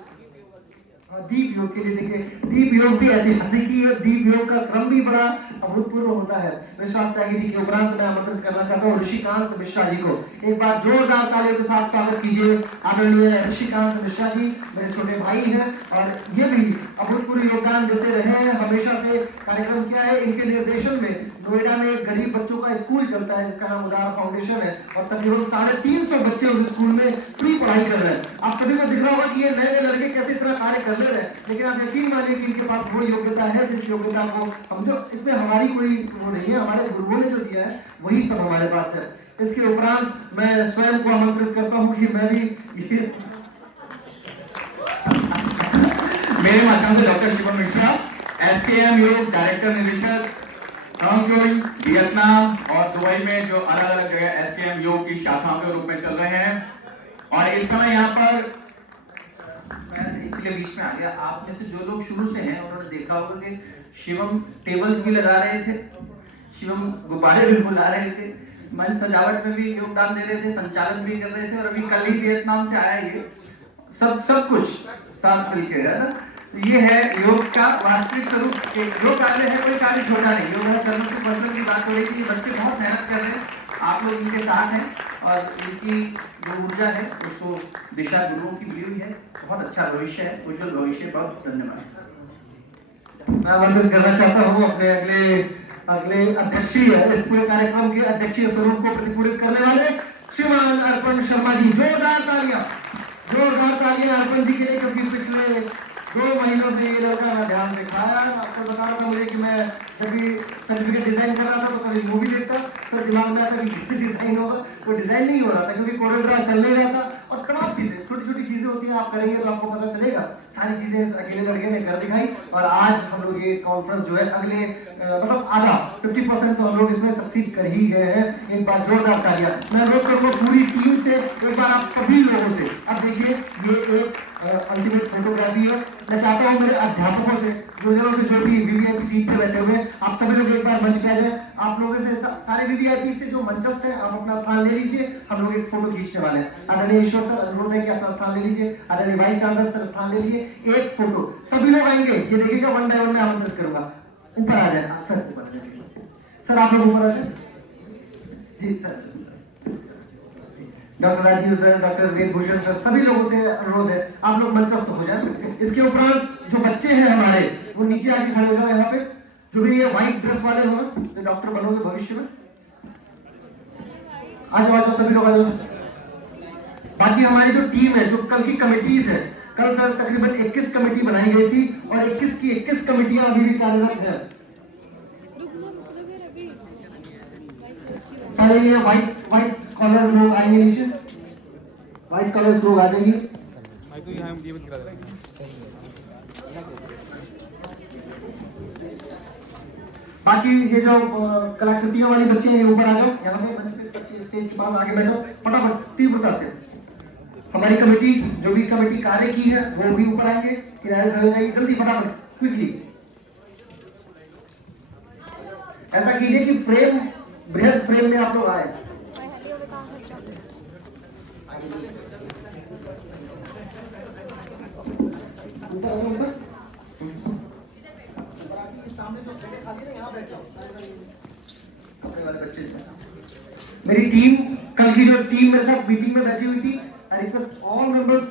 दीप योग के लिए देखिए, दीप योग भी ऐतिहासिक ही है, दीप योग का क्रम भी बड़ा अभूतपूर्व होता है। विश्वास त्यागी जी के उपरांत मैं आमंत्रित करना चाहता हूँ ऋषिकांत मिश्रा जी को। एक बार जोरदार तालियों के साथ स्वागत कीजिए आदरणीय ऋषिकांत मिश्रा जी, मेरे छोटे भाई हैं और ये भी अभूतपूर्व योगदान देते रहे हैं हमेशा से। कार्यक्रम क्या है, इनके निर्देशन में नोएडा में गरीब बच्चों का स्कूल चलता है जिसका नाम उदार फाउंडेशन है, और तकरीबन 350 बच्चे उस स्कूल में फ्री पढ़ाई कर रहे हैं। आप सभी को दिख रहा होगा कि ये नए नए लड़के कैसे इतना कार्य कर ले रहे हैं, लेकिन आप यकीन मानिए कि इनके पास वो योग्यता है जिस योग्यता को हम, जो इसमें हमारी कोई वो नहीं है, हमारे गुरुओं ने जो दिया है वही सब हमारे पास है। इसके उपरांत मैं स्वयं को आमंत्रित करता हूँ कि मैं भी मेरे माध्यम से डॉक्टर शिवम मिश्रा, एसकेएम योग डायरेक्टर निदेशक, हांगजोई, वियतनाम और दुबई में जो अलग अलग जगह एसकेएम योग की शाखाओं के रूप में चल रहे हैं, और इस समय यहाँ पर मैं इसलिए बीच में आ गया। आप में से जो लोग शुरू से हैं उन्होंने देखा होगा कि शिवम टेबल्स भी लगा रहे थे, शिवम गुब्बारे भी बुला रहे थे, मंच सजावट में भी योगदान दे रहे थे, संचालन भी कर रहे थे, और अभी कल ही वियतनाम से आया ये सब कुछ साथ मिलकर, है ना। ये है योग का वास्तविक स्वरूप। योग कार्य है, कोई कार्य छोटा नहीं। योग कर्म से पर्सन की बात हो रही थी, बच्चे बहुत मेहनत कर रहे हैं, आप लोग इनके साथ हैं, और इनकी जो ऊर्जा है उसको दिशा गुरुओं की मिली हुई है। बहुत अच्छा भविष्य है, उज्जवल भविष्य। बहुत धन्यवाद। मैं आमंत्रित करना चाहता हूँ अपने अगले अध्यक्षीय, इस पूरे कार्यक्रम के अध्यक्षीय स्वरूप को प्रतिपूरित करने वाले श्रीमान अर्पण शर्मा जी। जोरदार तालियां अर्पण जी के लिए, क्योंकि पिछले 2 महीनों से ये लड़का ना ध्यान से खाया। आपको बता रहा था मुझे कि मैं जब भी सर्टिफिकेट डिजाइन कर रहा था तो कभी मूवी देखता, फिर दिमाग में आता कि कैसे डिजाइन होगा, वो डिजाइन नहीं हो रहा था क्योंकि कोरल ड्रा चल नहीं रहा था। और तमाम चीजें, छोटी छोटी चीजें होती हैं, आप करेंगे तो आपको पता चलेगा। सारी चीजें इस अकेले लड़के ने कर दिखाई, और आज हम लोग ये कॉन्फ्रेंस जो है अगले मतलब आधा 50% तो हम लोग इसमें सक्सीड कर ही गए हैं। एक बार जोरदार तालियां। मैं अनुरोध करूंगा पूरी टीम से, एक बार आप सभी लोगों से। अब देखिए ये एक अल्टीमेट फोटोग्राफी है। मैं चाहता हूँ मेरे अध्यापकों से, गुरुजनों से, जो भी वीवीआईपी सीट पे बैठे हुए, आप सभी लोग एक बार मंच पे आ जाए। आप लोगों से सारे वीवीआईपी से जो मंचस्थ हैं, आप अपना स्थान ले लीजिए। हम लोग एक फोटो खींचने वाले हैं। आदरणीय ईश्वर सर, अनुरोध है कि अपना स्थान ले लीजिए। आदरणीय वाइस चांसलर सर, स्थान ले लीजिए। एक फोटो सभी लोग आएंगे, ये देखिएगा, वन बाय वन में आमंत्रित करूंगा। ऊपर आ जाए सर, ऊपर आ जाए सर, आप लोग ऊपर आ जाए जी। Sir doctor Rajiv sir, doctor Vedbhushan sir, सभी लोगों से अनुरोध है आप लोग मंचस्थ हो जाएं। इसके उपरांत जो बच्चे हैं हमारे वो नीचे आके खड़े हो जाओ। यहाँ पे जो भी ये व्हाइट ड्रेस वाले हो जो डॉक्टर बनोगे भविष्य में, आ जाओ सभी लोग आ जाओ। बाकी हमारी जो टीम है, जो कल की कमिटीज है, कल सर तकरीबन 21 कमेटी बनाई गई थी और 21 की 21 कमेटियां अभी भी कार्यरत हैं। पहले ये व्हाइट कॉलर लोग आएंगे नीचे, व्हाइट कॉलर्स लोग आ जाइए। बाकी ये जो कलाकृतियों वाली बच्चे हैं ऊपर आ जाओ, यहाँ पे मंच पे स्टेज के पास आके बैठो फटाफट तीव्रता से। हमारी कमेटी जो भी कमेटी कार्य की है वो भी ऊपर आएंगे, किनारे खड़े हो जाइए जल्दी फटाफट क्विकली। ऐसा कीजिए कि फ्रेम, बृहद फ्रेम में आप लोग आए। मेरी टीम, कल की जो टीम मेरे साथ मीटिंग में बैठी हुई थी, आई रिक्वेस्ट ऑल मेंबर्स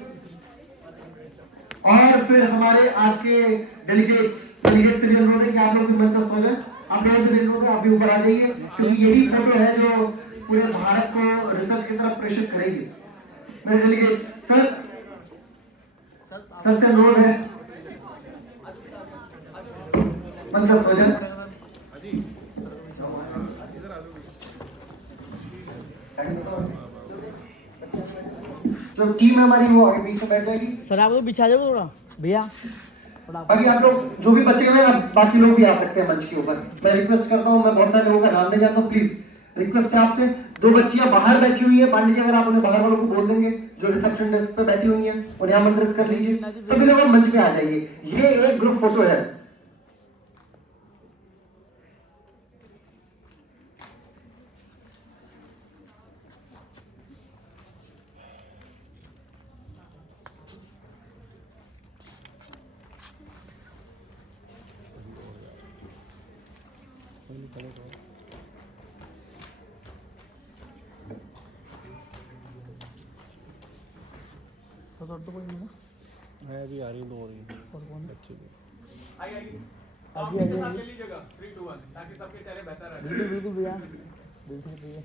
और फिर हमारे आज के डेलीगेट्स से भी अनुरोध है कि आप लोग भी मंचस्थ हो जाए। आप लोगों से भी अनुरोध है आप भी ऊपर आ जाइए, क्योंकि यही फोटो है जो पूरे भारत को रिसर्च की तरफ प्रेषित करेगी। मेरे डेलीगेट्स सर से अनुरोध है मंचस्थ हो जाए। जो टीम है हमारी वो आगे बीच में बैठ जाएगी। सर आप लोग बिछा जाओ थोड़ा भैया। बाकी आप लोग जो भी बचे हुए हैं, बाकी लोग भी आ सकते हैं मंच के ऊपर। मैं रिक्वेस्ट करता हूँ, मैं बहुत सारे लोगों का नाम नहीं जानता हूँ, प्लीज रिक्वेस्ट है आपसे। 2 बच्चियां बाहर बैठी हुई है, पांडे जी अगर आप उन्हें बाहर वालों को बोल देंगे जो रिसेप्शन डेस्क पे बैठी हुई हैं उन्हें आमंत्रित कर लीजिए। सभी लोग मंच पे आ जाइए, ये एक ग्रुप फोटो है। मैं अभी आ रही हूँ, और कौन बच्चे भी बिल्कुल बिल्कुल भैया, बिल्कुल भैया।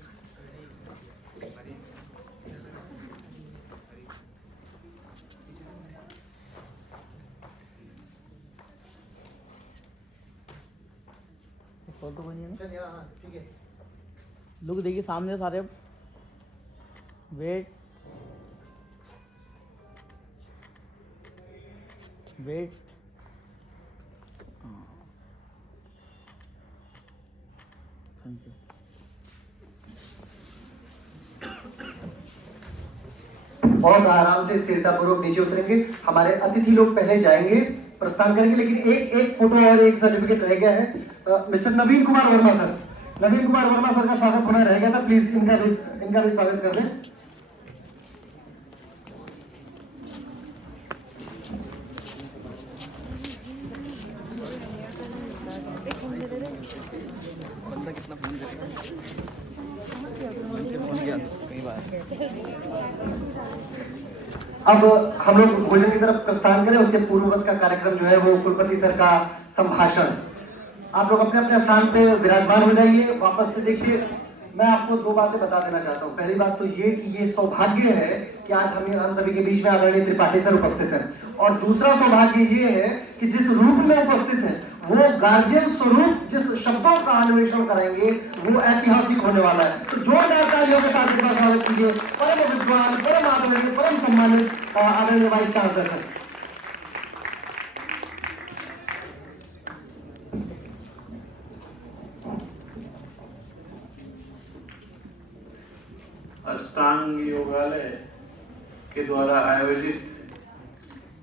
फोटो बनी है ना, ठीक है। लुक देखिए सामने सारे, वेट वेट थैंक यू। बहुत आराम से स्थिरता पूर्वक नीचे उतरेंगे। हमारे अतिथि लोग पहले जाएंगे, प्रस्थान करेंगे, लेकिन एक फोटो और एक सर्टिफिकेट रह गया है। मिस्टर नवीन कुमार वर्मा सर, नवीन कुमार वर्मा सर का स्वागत होना रह गया था, प्लीज इनका भी स्वागत कर लें। अब हम लोग भोजन की तरफ प्रस्थान करें, उसके पूर्ववत का कार्यक्रम जो है वो कुलपति सर का संभाषण। आप लोग अपने अपने स्थान पे विराजमान हो जाइए। वापस से देखिए, मैं आपको 2 बातें बता देना चाहता हूँ। पहली बात तो ये कि ये सौभाग्य है कि आज हम सभी के बीच में आदरणीय त्रिपाठी सर उपस्थित हैं, और दूसरा सौभाग्य ये है कि जिस रूप में उपस्थित है वो गार्जियन स्वरूप जिस शब्दों का अन्वेषण करेंगे वो ऐतिहासिक होने वाला है। तो जोरदार तालियों के साथ इनका स्वागत कीजिए परम विद्वान, परम आदरणीय, परम सम्मानित आदरणीय वाइस चांसलर सर। अष्टांग योगालय के द्वारा आयोजित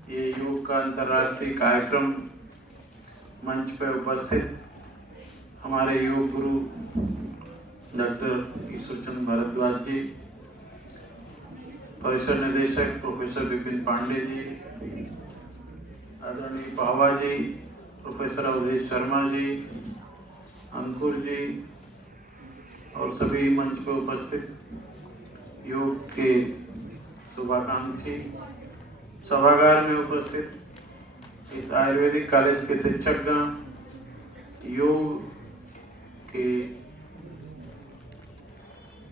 ये योग का अंतर्राष्ट्रीय कार्यक्रम मंच पर उपस्थित हमारे योग गुरु डॉक्टर ईश्वरचंद भारद्वाज जी, परिसर निदेशक प्रोफेसर विपिन पांडे जी, आदरणीय पावा जी, प्रोफेसर अवधेश शर्मा जी, अंकुर जी और सभी मंच पर उपस्थित योग के शुभाकांक्षी, सभागार में उपस्थित इस आयुर्वेदिक कॉलेज के शिक्षकगण, योग के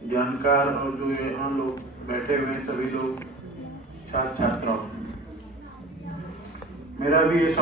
जानकार और जो यहाँ लोग बैठे हुए हैं सभी लोग छात्र छात्राओं, मेरा भी ये